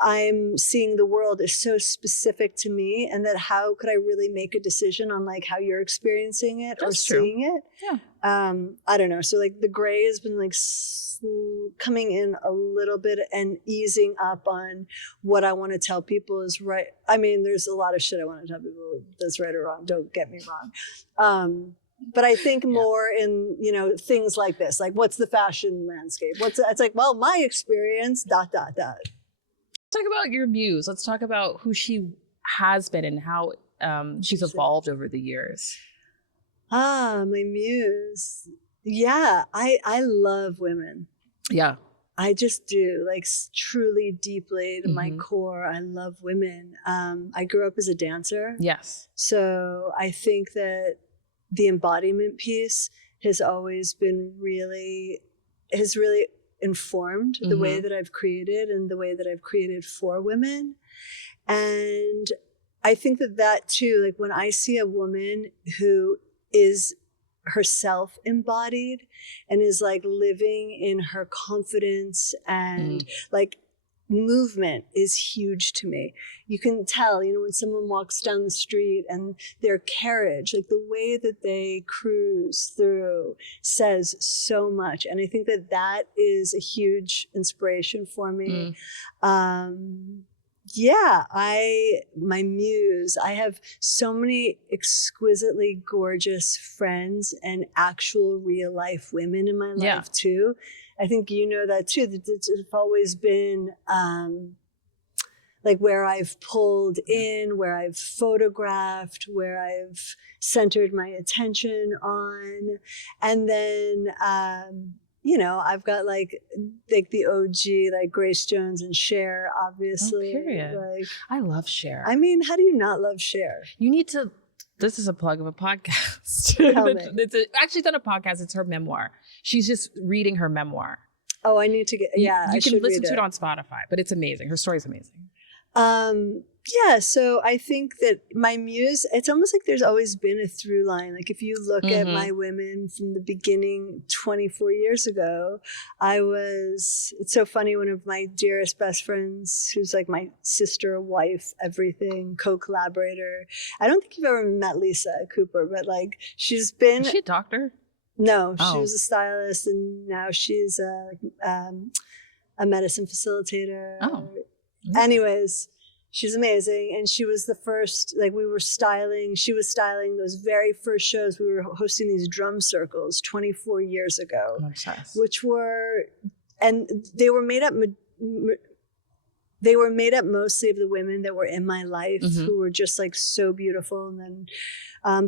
I'm seeing the world is so specific to me, and that how could I really make a decision on like how you're experiencing it or seeing it? Yeah. I don't know. So like the gray has been like coming in a little bit and easing up on what I want to tell people is right. I mean, there's a lot of shit I want to tell people that's right or wrong. Don't get me wrong. But I think more in, things like this, like what's the fashion landscape? It's like, well, my experience, ... Let's talk about your muse. Let's talk about who she has been and how she's evolved over the years. My muse. Yeah, I love women. Yeah. I just do, like truly deeply to my core. I love women. I grew up as a dancer. Yes. So I think that the embodiment piece has always been really informed the way that I've created and the way that I've created for women. And I think that too, like when I see a woman who is herself embodied and is like living in her confidence and like movement is huge to me. You can tell, when someone walks down the street and their carriage, like the way that they cruise through says so much. And I think that is a huge inspiration for me. My muse, I have so many exquisitely gorgeous friends and actual real life women in my life too. I think you know that too, that it's always been like where I've pulled in, where I've photographed, where I've centered my attention on. And then, I've got like the OG, like Grace Jones and Cher, obviously. Oh, period. Like, I love Cher. I mean, how do you not love Cher? You need to. This is a plug of a podcast. Actually, it's not a podcast. It's her memoir. She's just reading her memoir. Oh, I need to get. Yeah, you can listen to it on Spotify, but it's amazing. Her story's amazing. So I think that my muse, it's almost like there's always been a through line. Like if you look at my women from the beginning 24 years ago, it's so funny, one of my dearest best friends, who's like my sister, wife, everything, co-collaborator. I don't think you've ever met Lisa Cooper, but like she's been... Is she a doctor? No, she was a stylist, and now she's a medicine facilitator. Oh. Anyways, she's amazing. And she was the first, like she was styling those very first shows. We were hosting these drum circles 24 years ago. I'm obsessed. And they were made up mostly of the women that were in my life who were just like so beautiful. And then,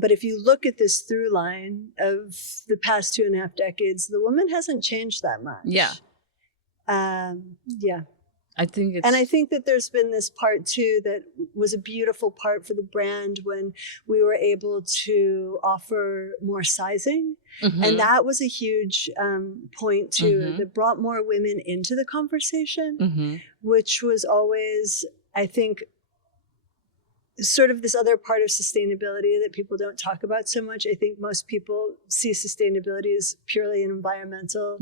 but if you look at this through line of the past 2.5 decades, the woman hasn't changed that much. Yeah. I think that there's been this part too that was a beautiful part for the brand when we were able to offer more sizing. And that was a huge point too, that brought more women into the conversation, which was always, I think, sort of this other part of sustainability that people don't talk about so much. I think most people see sustainability as purely an environmental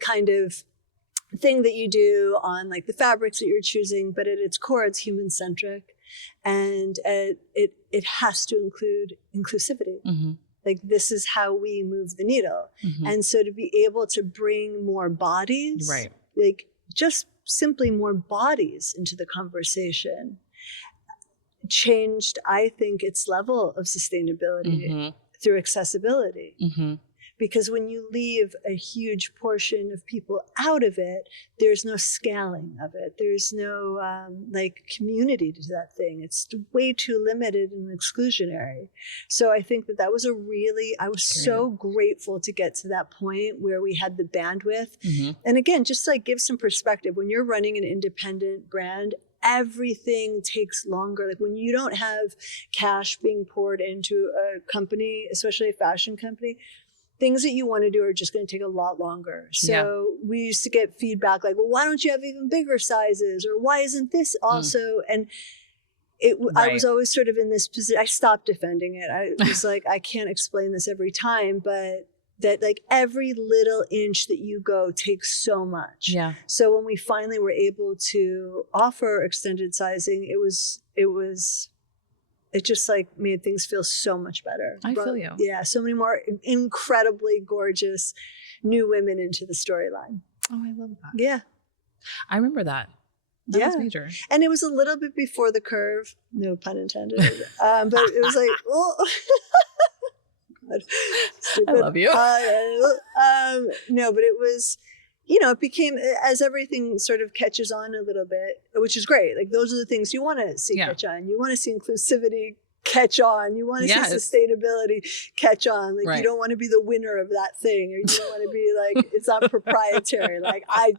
kind of thing that you do on like the fabrics that you're choosing, but at its core, it's human centric, and it has to include inclusivity. Mm-hmm. Like this is how we move the needle, and so to be able to bring more bodies, right, like just simply more bodies into the conversation, changed, I think, its level of sustainability through accessibility. Because when you leave a huge portion of people out of it, there's no scaling of it. There's no like community to that thing. It's way too limited and exclusionary. So I think that was I was so grateful to get to that point where we had the bandwidth. And again, just like give some perspective, when you're running an independent brand, everything takes longer. Like when you don't have cash being poured into a company, especially a fashion company, things that you want to do are just going to take a lot longer. So we used to get feedback like, well, why don't you have even bigger sizes? Or why isn't this also? And I was always sort of in this position. I stopped defending it. I was like, I can't explain this every time, but that like every little inch that you go takes so much. So when we finally were able to offer extended sizing, it just like made things feel so much better. I feel you. Yeah, so many more incredibly gorgeous new women into the storyline. Oh, I love that. Yeah. I remember that. That was major. And it was a little bit before the curve, no pun intended. But it was like, oh. God, stupid. I love you. No, but it was, it became, as everything sort of catches on a little bit, which is great. Like those are the things you want to see catch on. You want to see inclusivity catch on. You want to see sustainability catch on. Like you don't want to be the winner of that thing, or you don't want to be like, it's not proprietary. Like I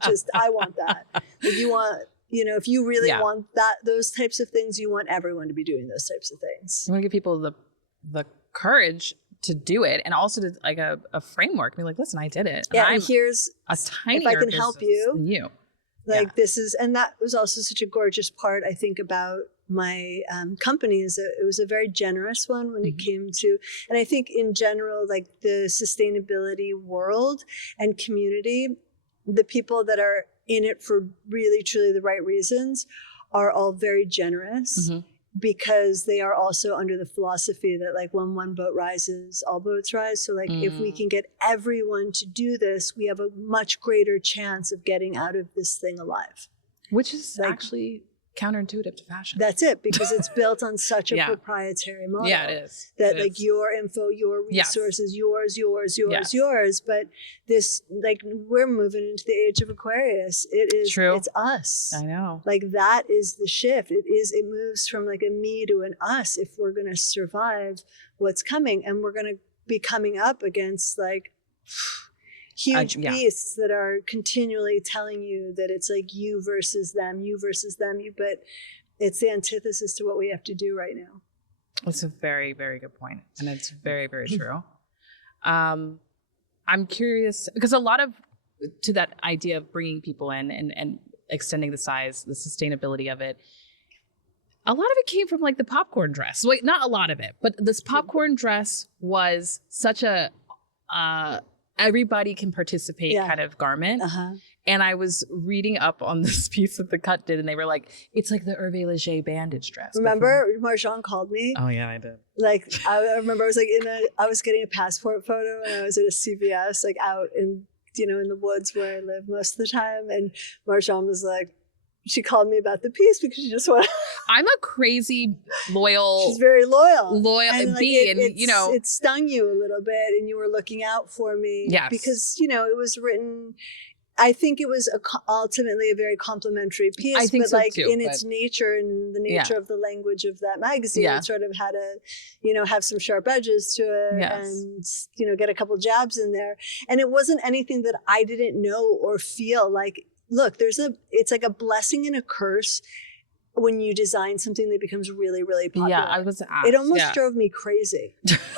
want that. Like you want, if you really want those types of things, you want everyone to be doing those types of things. You want to give people the courage to do it, and also to like a framework. Be like, listen, I did it. Yeah, and here's a tiny. If I can help you, than you. Like this is, and that was also such a gorgeous part, I think, about my company. Is it was a very generous one when it came to, and I think in general, like the sustainability world and community, the people that are in it for really truly the right reasons are all very generous. Because they are also under the philosophy that like when one boat rises, all boats rise. So like if we can get everyone to do this, we have a much greater chance of getting out of this thing alive. Which is like, actually counterintuitive to fashion. That's it, because it's built on such a proprietary model. Yeah, it is. That your info, your resources, yours. But this, like, we're moving into the age of Aquarius. It is true. It's us. I know. Like that is the shift. It moves from like a me to an us if we're going to survive what's coming, and we're going to be coming up against like huge beasts that are continually telling you that it's like you versus them, but it's the antithesis to what we have to do right now. It's a very, very good point. And it's very, very true. I'm curious, because a lot of, to that idea of bringing people in and extending the size, the sustainability of it, a lot of it came from like the popcorn dress. Wait, not a lot of it, but this popcorn dress was such a, everybody can participate kind of garment. And I was reading up on this piece that the Cut did, and they were like, it's like the Hervé Leger bandage dress. Remember, Marjon called me? Oh yeah, I did. Like, I remember I was like I was getting a passport photo, and I was at a CVS, like out in, in the woods where I live most of the time. And Marjon was like, she called me about the piece because she just wanted. I'm a crazy loyal. She's very loyal. And like bee, and it stung you a little bit, and you were looking out for me. Yes. Because it was written. I think it was ultimately a very complimentary piece. I think so too, in its nature and the nature of the language of that magazine, it sort of had to, have some sharp edges to it, and get a couple jabs in there. And it wasn't anything that I didn't know or feel like. Look, it's like a blessing and a curse when you design something that becomes really, really popular. Yeah, I was asked. It almost drove me crazy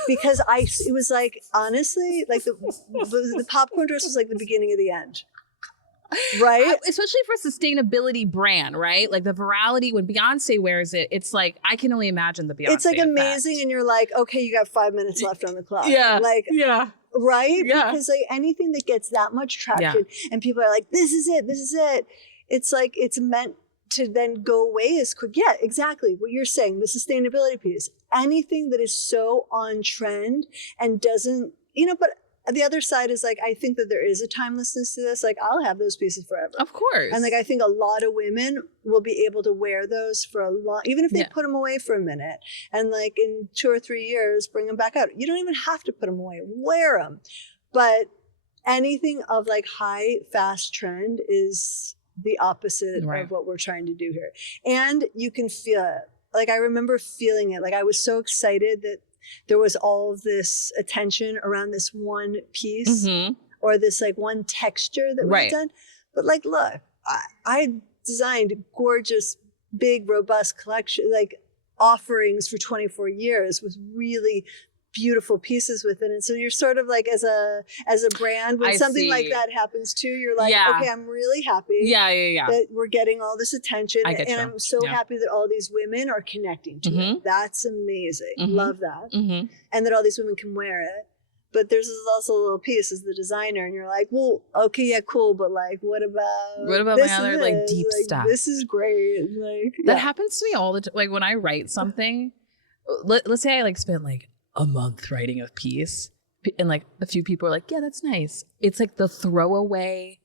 because it was like, honestly, like the popcorn dress was like the beginning of the end. Right? Especially for a sustainability brand, right? Like the virality, when Beyonce wears it, it's like, I can only imagine the Beyonce It's like amazing. effect. And you're like, okay, you got 5 minutes left on the clock. Yeah. Like, yeah. Right? Yeah. Because like anything that gets that much traction and people are like, this is it. It's like, it's meant to then go away as quick. Yeah, exactly. What you're saying, the sustainability piece, anything that is so on trend and doesn't, but the other side is like, I think that there is a timelessness to this. Like I'll have those pieces forever. Of course. And like, I think a lot of women will be able to wear those for a long, even if they put them away for a minute and like in 2 or 3 years, bring them back out. You don't even have to put them away, wear them. But anything of like high, fast trend is the opposite of what we're trying to do here. And you can feel it. Like I remember feeling it. Like I was so excited that there was all of this attention around this one piece or this like one texture that was done. But like, look, I designed gorgeous, big, robust collection, like offerings for 24 years with really beautiful pieces with it. And so you're sort of like as a brand, when something like that happens too, you're like, okay, I'm really happy that we're getting all this attention. And I'm so happy that all these women are connecting to it. That's amazing. Love that. And that all these women can wear it. But there's also a little piece as the designer and you're like, well, okay, yeah, cool. But like, what about my other like deep stuff? This is great. Like that happens to me all the time. Like when I write something, let's say I like spent like a month writing a piece and like a few people are like, yeah, that's nice. It's like the throwaway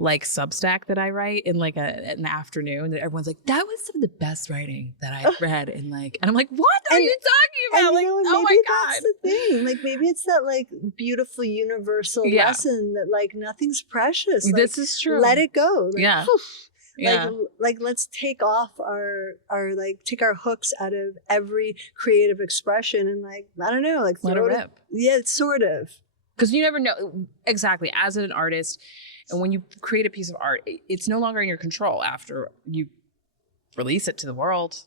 like Substack that I write in like an afternoon that everyone's like, that was some of the best writing that I read. And I'm like, what are you talking about? Like, oh my God. That's the thing. Like maybe it's that like beautiful universal lesson that like nothing's precious. Like, this is true. Let it go. Like, whew. Like let's take off our like take our hooks out of every creative expression and like, I don't know, like let it rip. Yeah, it's sort of. Because you never know exactly as an artist. And when you create a piece of art, it's no longer in your control after you release it to the world,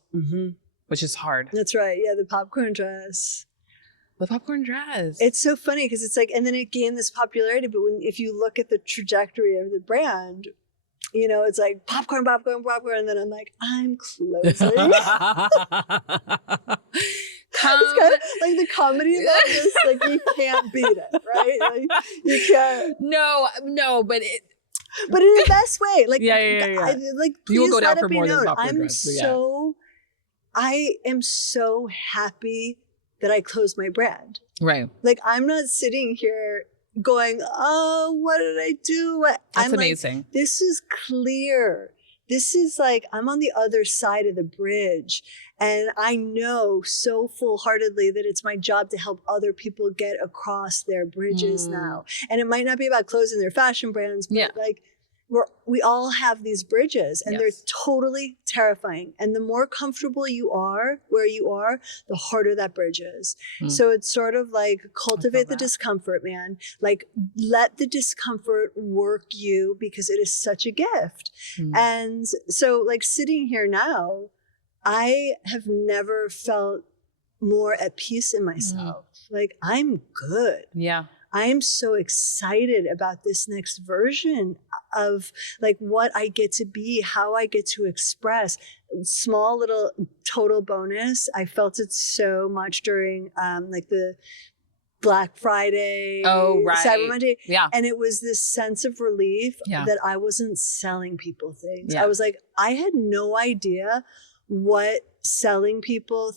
which is hard. That's right. Yeah, the popcorn dress. The popcorn dress. It's so funny because it's like, and then it gained this popularity. But if you look at the trajectory of the brand, it's like popcorn. And then I'm like, I'm closing. It's kind of like the comedy about this, like you can't beat it, right? Like you can't. No, but in the best way. Like, like you will go down for more than popcorn dress. I am so happy that I closed my brand. Right. Like I'm not sitting here going, oh, what did I do? That's amazing. Like, this is clear. This is like, I'm on the other side of the bridge. And I know so full-heartedly that it's my job to help other people get across their bridges now. And it might not be about closing their fashion brands, but like we all have these bridges and they're totally terrifying. And the more comfortable you are where you are, the harder that bridge is. So it's sort of like cultivate the discomfort, man. Like let the discomfort work you because it is such a gift. And so like sitting here now, I have never felt more at peace in myself. Like I'm good. Yeah. I'm so excited about this next version of like what I get to be, how I get to express. Small little total bonus. I felt it so much during like the Black Friday, Cyber Monday. Yeah. And it was this sense of relief that I wasn't selling people things. Yeah. I was like, I had no idea what selling people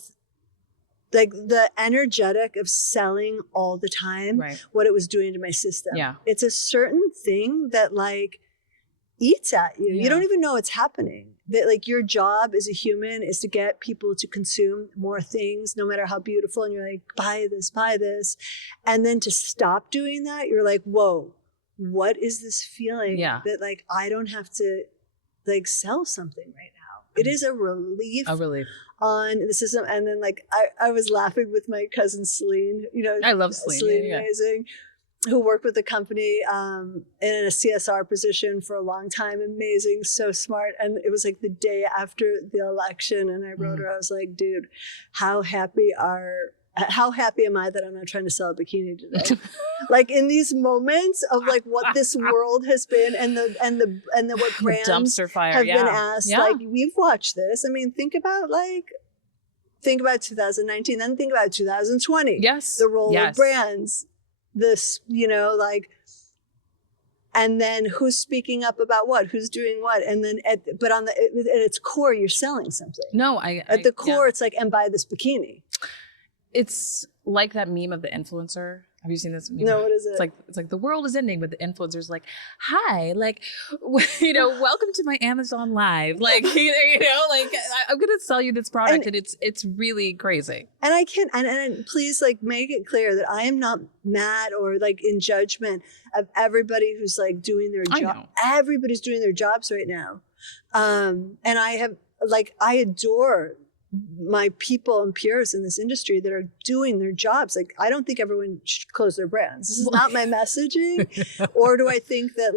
like the energetic of selling all the time, what it was doing to my system. Yeah. It's a certain thing that like eats at you. You don't even know it's happening. That like your job as a human is to get people to consume more things, no matter how beautiful. And you're like, buy this. And then to stop doing that, you're like, whoa, what is this feeling that like, I don't have to like sell something right now. It is a relief. On the system. And then like I was laughing with my cousin Celine, I love Celine. Amazing, who worked with the company in a CSR position for a long time. Amazing, so smart. And it was like the day after the election and I wrote her, I was like, dude, how happy are how happy am I that I'm not trying to sell a bikini today? Like in these moments of like what this world has been and what brands dumpster fire have been asked. Like we've watched this. I mean, think about 2019, then think about 2020. Yes. The role of brands. This, and then who's speaking up about what, who's doing what, and then at its core, you're selling something. No, at the core, it's like, and buy this bikini. It's like that meme of the influencer. Have you seen this meme? No, what is it? It's like the world is ending, but the influencer's like, hi, welcome to my Amazon Live. Like, I'm gonna sell you this product, and it's really crazy. And I can and please make it clear that I am not mad or in judgment of everybody who's doing their job. Everybody's doing their jobs right now, and I adore my people and peers in this industry that are doing their jobs. I don't think everyone should close their brands. This is not my messaging. Or do I think that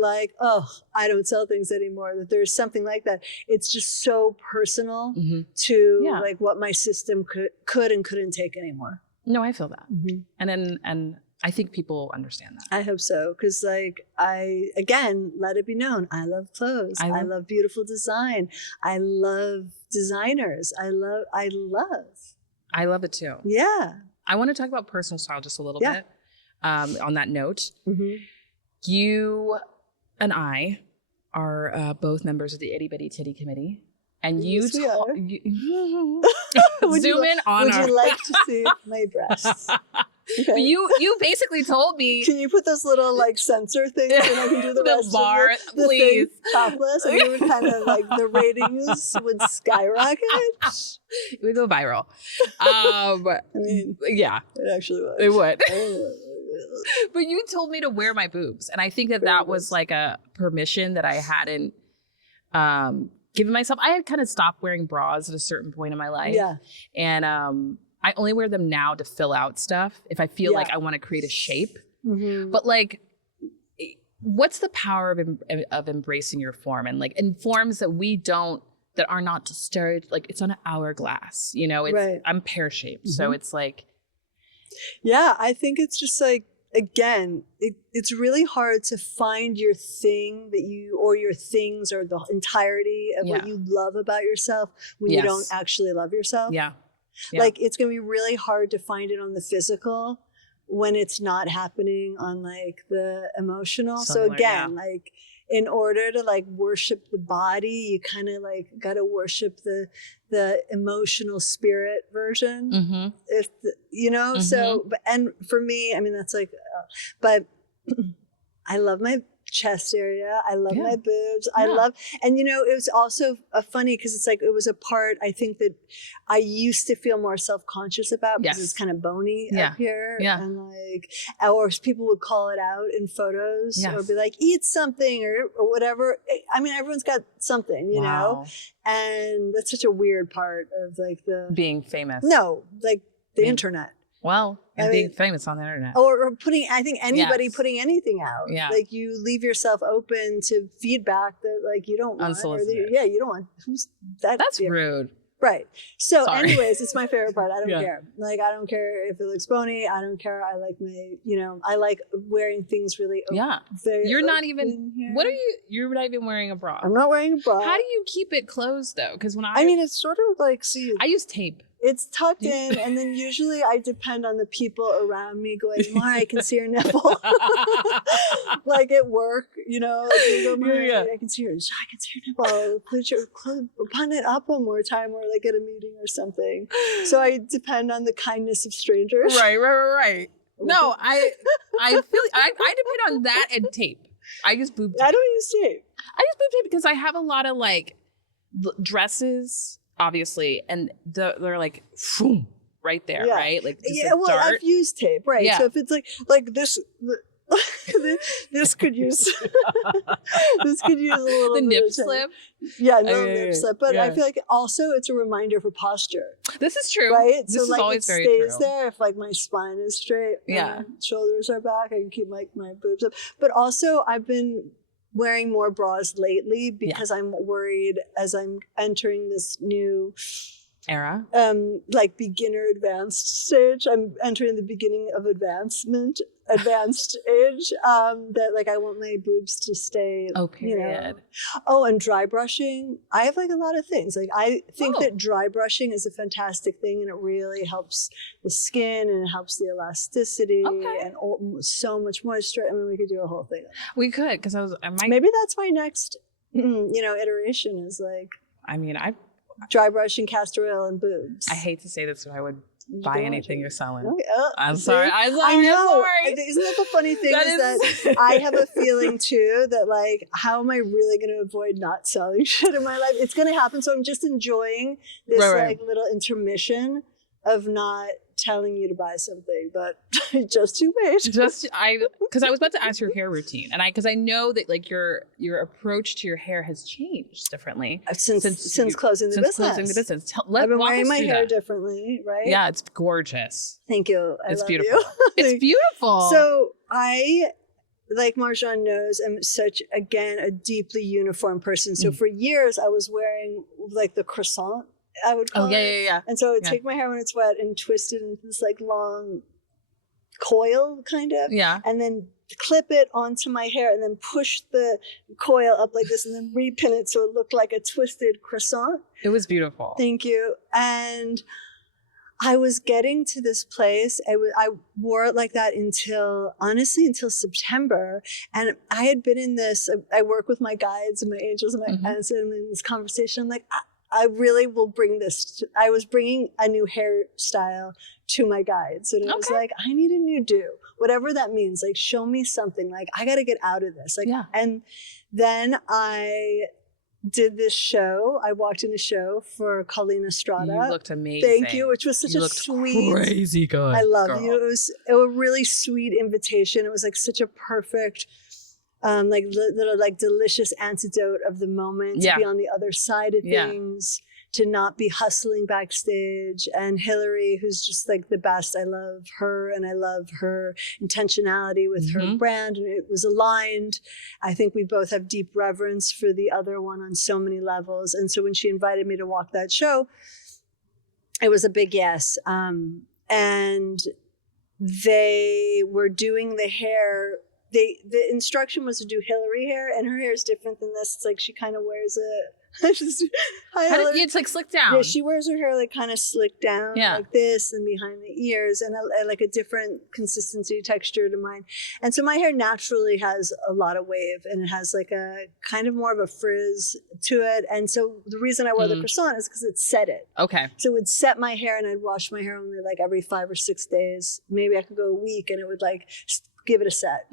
I don't sell things anymore, that there's something like that. It's just so personal to what my system could and couldn't take anymore. No, I feel that. And I think people understand that. I hope so. Because again, let it be known, I love clothes. I love beautiful design. I love designers. I love it too. Yeah. I want to talk about personal style just a little bit. On that note, you and I are both members of the Itty Bitty Titty Committee. And yes, zoom in on Would you like to see my breasts? Okay. You basically told me. Can you put those little sensor things and I can do the rest bar, of the please. Topless, and you would kind of the ratings would skyrocket. It would go viral. I mean, yeah, it actually would. It would. But you told me to wear my boobs, and I think that was a permission that I hadn't given myself. I had kind of stopped wearing bras at a certain point in my life. Yeah, and I only wear them now to fill out stuff if I feel like I want to create a shape. But what's the power of embracing your form and in forms that are not stereotyped, it's on an hourglass, it's I'm pear shaped. So it's yeah, I think it's just again, it's really hard to find your thing or your things or the entirety of what you love about yourself when you don't actually love yourself. Yeah. It's going to be really hard to find it on the physical when it's not happening on the emotional. Cellular, so again, in order to worship the body, you kind of got to worship the emotional spirit version. So, and for me, I mean, that's but I love my chest area. I love my boobs. I love, and it was also funny because it's it was a part I think that I used to feel more self-conscious about because it's kind of bony up here. Yeah. And or people would call it out in photos or be eat something or whatever. I mean, everyone's got something, you know, and that's such a weird part of the being famous. No, the internet. Well, and being famous on the internet. Or I think anybody putting anything out. Yeah. You leave yourself open to feedback that you don't want. Unsolicited. You don't want. Who's that? That's rude. Right. So anyways, it's my favorite part. I don't care. I don't care if it looks bony. I don't care. I like I like wearing things really open. Yeah. You're not even, you're not even wearing a bra. I'm not wearing a bra. How do you keep it closed though? Because I mean, it's sort of see. I use tape. It's tucked in, and then usually I depend on the people around me going, Mara, I can see your nipple. At work, you go, Mara, I can see your nipple. Put it up one more time or at a meeting or something. So I depend on the kindness of strangers. Right. No, I feel I depend on that and tape. I use boob tape. I don't use tape. I use boob tape because I have a lot of dresses. Obviously, and they're boom, right there, right? Dart. I've used tape, right? Yeah. So if it's this, this could use a little the nip slip. Yeah, nip slip. But I feel also it's a reminder for posture. This is true, right? This is always very true. It stays there if my spine is straight. Yeah, shoulders are back. I can keep my boobs up. But also, I've been wearing more bras lately because I'm worried as I'm entering this new Era. Like beginner advanced stage. I'm entering the beginning of advanced age. That like I want my boobs to stay. Oh, period. You know. Oh, and dry brushing. I have like a lot of things. Like I think that dry brushing is a fantastic thing, and it really helps the skin and it helps the elasticity and so much moisture. I mean, we could do a whole thing. We could, because maybe that's my next, iteration is like. I mean, dry brushing, castor oil, and boobs. I hate to say this, but I would buy anything you're selling. Okay. I'm sorry. I know. I'm sorry. Isn't that the funny thing that I have a feeling too that like, how am I really going to avoid not selling shit in my life? It's going to happen. So I'm just enjoying this like little intermission of not telling you to buy something, but just you wait. Because I was about to ask your hair routine, and because I know that like your approach to your hair has changed differently since closing the business. I've been wearing my hair differently, right? Yeah, it's gorgeous. Thank you. It's beautiful. It's beautiful. So I, like Marjon knows, am such again a deeply uniform person. So for years I was wearing like the croissant, I would call it. Yeah. And so I would take my hair when it's wet and twist it into this like long coil kind of. Yeah. And then clip it onto my hair and then push the coil up like this and then repin it so it looked like a twisted croissant. It was beautiful. Thank you. And I was getting to this place. I wore it like that until September. And I had been in this, I work with my guides and my angels and my aunts in this conversation. I'm like, I really will bring this. I was bringing a new hairstyle to my guides. And I was like, I need a new do, whatever that means. Like, show me something. Like, I got to get out of this. Like, and then I did this show. I walked in a show for Colleen Estrada. You looked amazing. Thank you, which was such a sweet, crazy good. I love you. It was a really sweet invitation. It was like such a perfect, like little like delicious antidote of the moment to be on the other side of things, to not be hustling backstage. And Hillary, who's just like the best. I love her and I love her intentionality with her brand, and it was aligned. I think we both have deep reverence for the other one on so many levels. And so when she invited me to walk that show, it was a big yes. And they were doing the hair. The instruction was to do Hillary hair, and her hair is different than this. It's like she kind of wears it's like slicked down. Yeah, she wears her hair like kind of slicked down like this and behind the ears, and like a different consistency texture to mine. And so my hair naturally has a lot of wave, and it has like a kind of more of a frizz to it. And so the reason I wore the croissant is because it set it. Okay. So it would set my hair, and I'd wash my hair only like every 5 or 6 days. Maybe I could go a week, and it would like give it a set.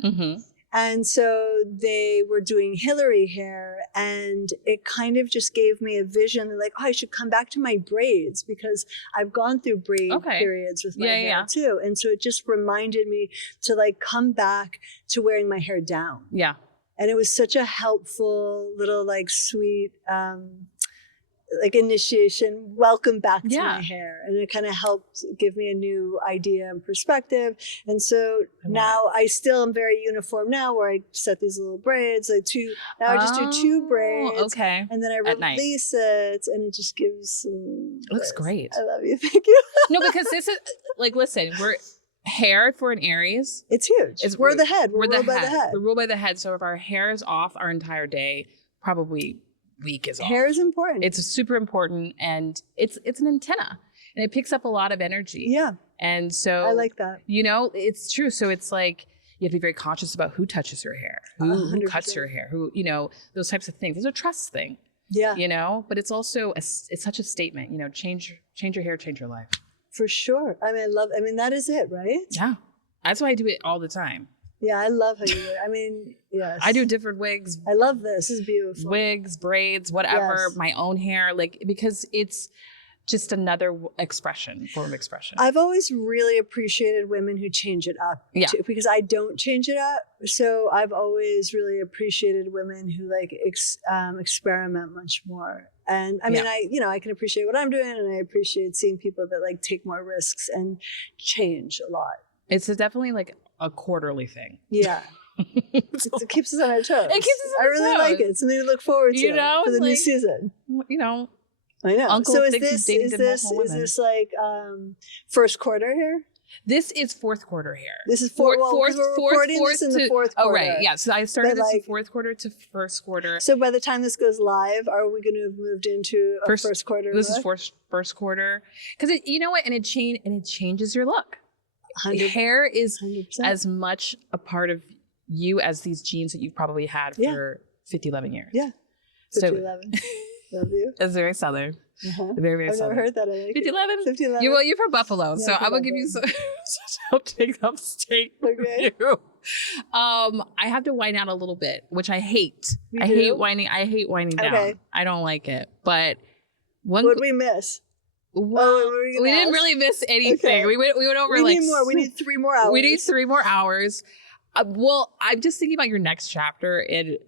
And so they were doing Hillary hair, and it kind of just gave me a vision. They're like, oh, I should come back to my braids, because I've gone through braid periods with my hair too. And so it just reminded me to like come back to wearing my hair down. Yeah. And it was such a helpful little like sweet, like initiation, welcome back to my hair. And it kind of helped give me a new idea and perspective. And so now I still am very uniform now, where I set these little braids, like now I just do 2 braids. Okay. And then I release it, and it just gives it looks great. I love you. Thank you. No, because this is like, listen, we're hair for an Aries. It's huge. We're the head. We're ruled by the head. We're ruled by the head. So if our hair is off our entire day, probably week is off. Hair is important. It's super important, and it's an antenna, and it picks up a lot of energy. Yeah. And so I like that. You know, it's true. So it's like you have to be very conscious about who touches your hair, who cuts your hair, who, you know, those types of things. It's a trust thing. Yeah. You know, but it's also it's such a statement, you know, change your hair, change your life. For sure. I mean, that is it, right? Yeah. That's why I do it all the time. Yeah, I love how you do it. I mean, yes. I do different wigs. I love this. This is beautiful. Wigs, braids, whatever, my own hair, like, because it's just another form of expression. I've always really appreciated women who change it up too, because I don't change it up. So I've always really appreciated women who like experiment much more. And I mean, I can appreciate what I'm doing, and I appreciate seeing people that like take more risks and change a lot. It's definitely like a quarterly thing. Yeah. It keeps us on our toes. It keeps us on our toes. I really like it. It's something to look forward to for the new season. You know, I know. Uncle so thinks he's dating good multiple women. Is this like first quarter here? This is fourth quarter here. This is fourth in the fourth quarter. Oh, right. Yeah. So I started this in fourth quarter to first quarter. So by the time this goes live, are we going to have moved into a first quarter? This is first quarter. Because you know what? And it changes your look. Hair is 100%. As much a part of you as these genes that you've probably had for 50, 11 years. Yeah. 50, 11. Love you. It's very Southern. Very, very I've Southern. Never heard that. I like 50-11? 50-11. You're from Buffalo, so I'm going to give you some. I'll take upstate okay. you. I have to whine out a little bit, which I hate. I hate whining down. I don't like it. But what'd we miss? Well, we didn't really miss anything. Okay. We went over we need more. We need 3 more hours. We need 3 more hours. Well, I'm just thinking about your next chapter, and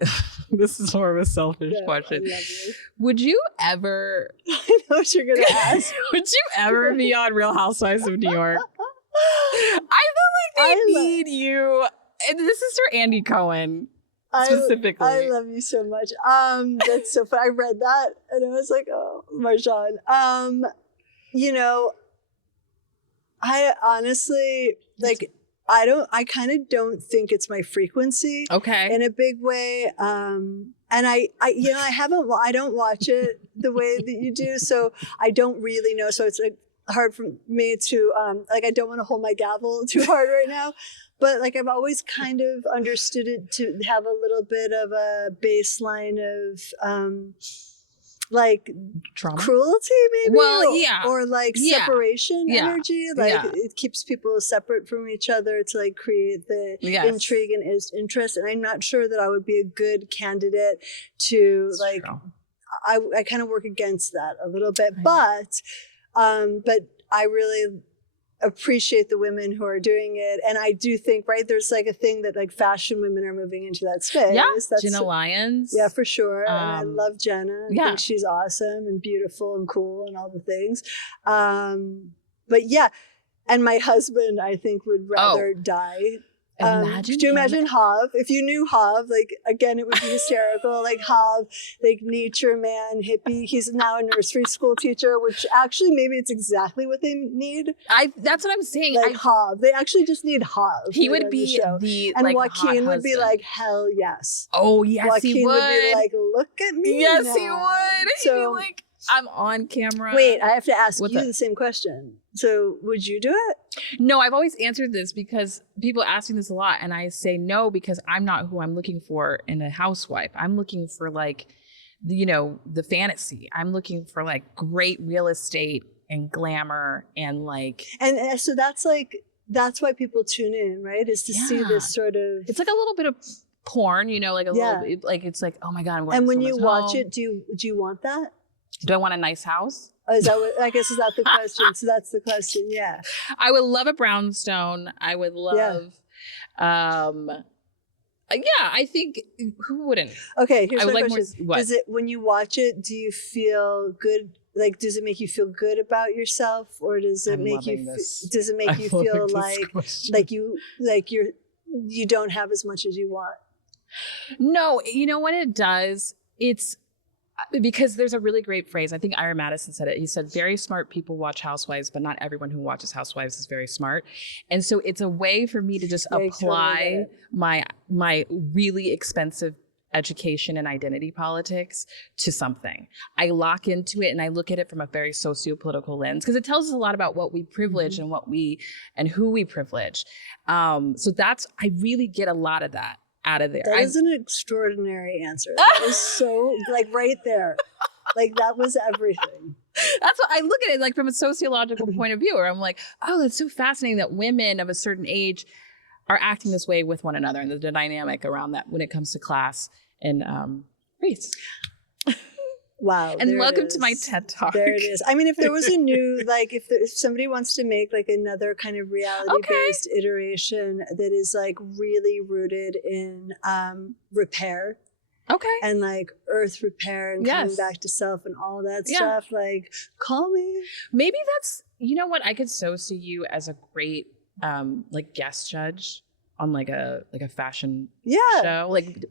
this is more of a selfish question. I love you. Would you ever? I know what you're gonna ask. Would you ever be on Real Housewives of New York? I feel like they need you, and this is for Andy Cohen specifically. I love you so much. That's so fun. I read that, and I was like, oh, Marjon. You know, I honestly like. I kind of don't think it's my frequency. Okay. In a big way. And I don't watch it the way that you do. So I don't really know. So it's like hard for me to, I don't want to hold my gavel too hard right now. But like, I've always kind of understood it to have a little bit of a baseline of, like trauma, cruelty, maybe. Well, yeah, or like separation energy. Like it keeps people separate from each other to like create the intrigue and interest. And I'm not sure that I would be a good candidate to like. I kind of work against that a little bit, but I really appreciate the women who are doing it. And I do think, there's like a thing that like fashion women are moving into that space. Yeah, Jenna Lyons. Yeah, for sure. And I love Jenna. I think she's awesome and beautiful and cool and all the things. But yeah, and my husband, I think, would rather die. Could you imagine Hav? If you knew Hav, like, again, it would be hysterical. Like Hav, like nature man, hippie. He's now a nursery school teacher, which actually maybe it's exactly what they need. That's what I'm saying. Like Hav. They actually just need Hav. He would be the and like, Joaquin would be like, hell yes. Oh, yes, Joaquin he would. Be like, look at me. Yes, now. he would. So, he'd be like, I'm on camera. Wait, I have to ask you the same question. So would you do it? No, I've always answered this because people ask me this a lot. And I say no, because I'm not who I'm looking for in a housewife. I'm looking for like, the fantasy. I'm looking for like great real estate and glamour and like. And so that's why people tune in, right? Is to see this sort of. It's like a little bit of porn, like a little bit, like it's like, oh my God. I'm going and to when you watch home. it, do you want that? Do I want a nice house? Oh, is that what, I guess, is that the question? So that's the question. Yeah. I would love a brownstone. I would love, I think who wouldn't? Okay. Here's my question. Does it, when you watch it, do you feel good? Like, does it make you feel good about yourself, or does it make you feel like you don't have as much as you want? No, when it does, it's because there's a really great phrase. I think Ira Madison said it. He said, very smart people watch Housewives, but not everyone who watches Housewives is very smart. And so it's a way for me to just apply my really expensive education and identity politics to something. I lock into it and I look at it from a very socio-political lens, because it tells us a lot about what we privilege and who we privilege. So I really get a lot of that out of there. That is an extraordinary answer. That is so, like, right there. Like, that was everything. That's what I look at it like from a sociological point of view, where I'm like, oh, that's so fascinating that women of a certain age are acting this way with one another, and the dynamic around that when it comes to class and race. Wow. And welcome to my TED Talk. There it is. I mean, if there was a new, like, if somebody wants to make like another kind of reality-based iteration that is like really rooted in repair. Okay. And like earth repair and coming back to self and all that stuff, like, call me. Maybe that's, what? I could so see you as a great like guest judge on like a fashion show, like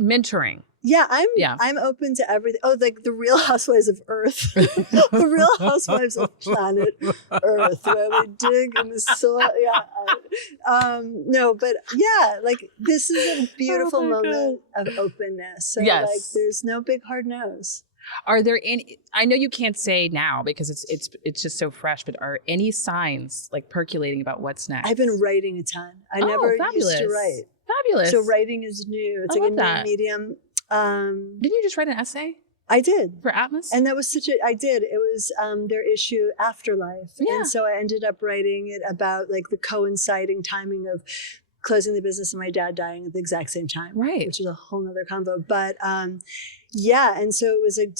mentoring. Yeah, I'm open to everything. Oh, like the Real Housewives of Earth, the Real Housewives of planet Earth, where we dig in the soil. Yeah, no, but yeah, like this is a beautiful moment of openness. So like, there's no big hard no's. Are there any? I know you can't say now because it's just so fresh. But are any signs like percolating about what's next? I've been writing a ton. I never used to write. Fabulous. So writing is new. It's like a new medium. Didn't you just write an essay? I did. For Atmos? And that was I did. It was their issue Afterlife. Yeah. And so I ended up writing it about like the coinciding timing of closing the business and my dad dying at the exact same time. Right. Which is a whole nother convo. But yeah. And so it was like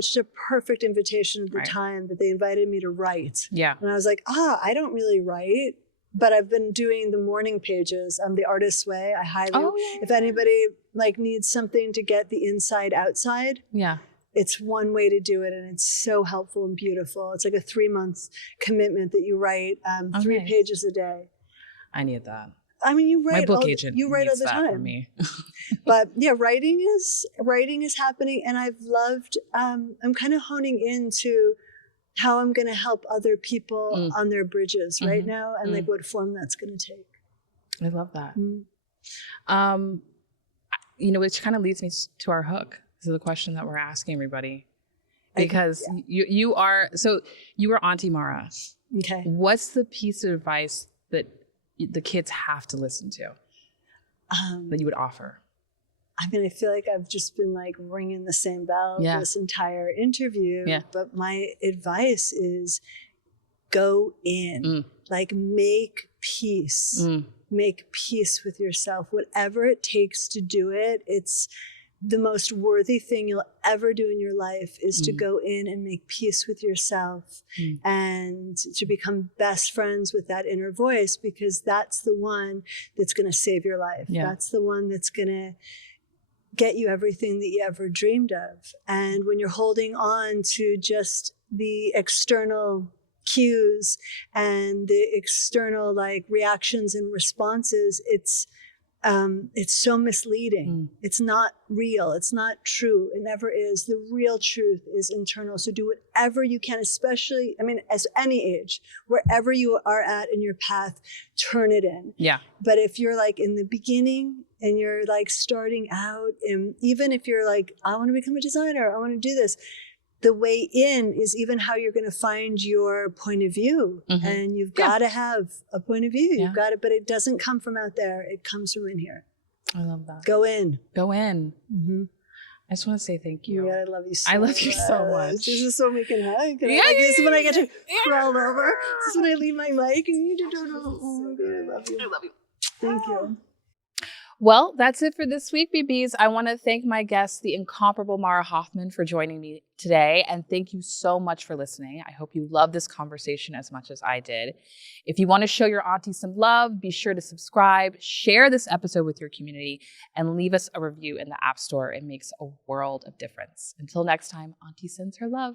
just a perfect invitation at the time that they invited me to write. Yeah. And I was like, I don't really write. But I've been doing the morning pages, the Artist's Way. I highly, if anybody like needs something to get the inside outside, it's one way to do it, and it's so helpful and beautiful. It's like a 3-month commitment that you write 3 pages a day. I need that. I mean, you write. My book agent you write all the time. For me. But yeah, writing is happening, and I've loved. I'm kind of honing into how I'm going to help other people on their bridges right now, and like what form that's going to take. I love that. Which kind of leads me to our hook. This is the question that we're asking everybody, because you are Auntie Mara. Okay. What's the piece of advice that the kids have to listen to that you would offer? I mean, I feel like I've just been like ringing the same bell this entire interview. Yeah. But my advice is go in, like make peace. Make peace with yourself. Whatever it takes to do it, it's the most worthy thing you'll ever do in your life is to go in and make peace with yourself and to become best friends with that inner voice, because that's the one that's going to save your life. Yeah. That's the one that's going to get you everything that you ever dreamed of. And when you're holding on to just the external cues and the external like reactions and responses, it's so misleading. It's not real. It's not true. It never is. The real truth is internal. So do whatever you can, especially, I mean, as any age, wherever you are at in your path, turn it in. Yeah. But if you're like in the beginning and you're like starting out, and even if you're like, I want to become a designer, I want to do this, the way in is even how you're going to find your point of view. And you've got to have a point of view. You've got it, but it doesn't come from out there. It comes from in here. I love that. Go in. Go in. I just want to say thank you. Yeah, I love you so much. I love you so much. This is so we can hug. This is when I get to crawl over. This is when I leave my mic and you do. Oh my God, I love you. I love you. Thank you. Well, that's it for this week, BBs. I want to thank my guest, the incomparable Mara Hoffman, for joining me today. And thank you so much for listening. I hope you loved this conversation as much as I did. If you want to show your auntie some love, be sure to subscribe, share this episode with your community, and leave us a review in the App Store. It makes a world of difference. Until next time, Auntie sends her love.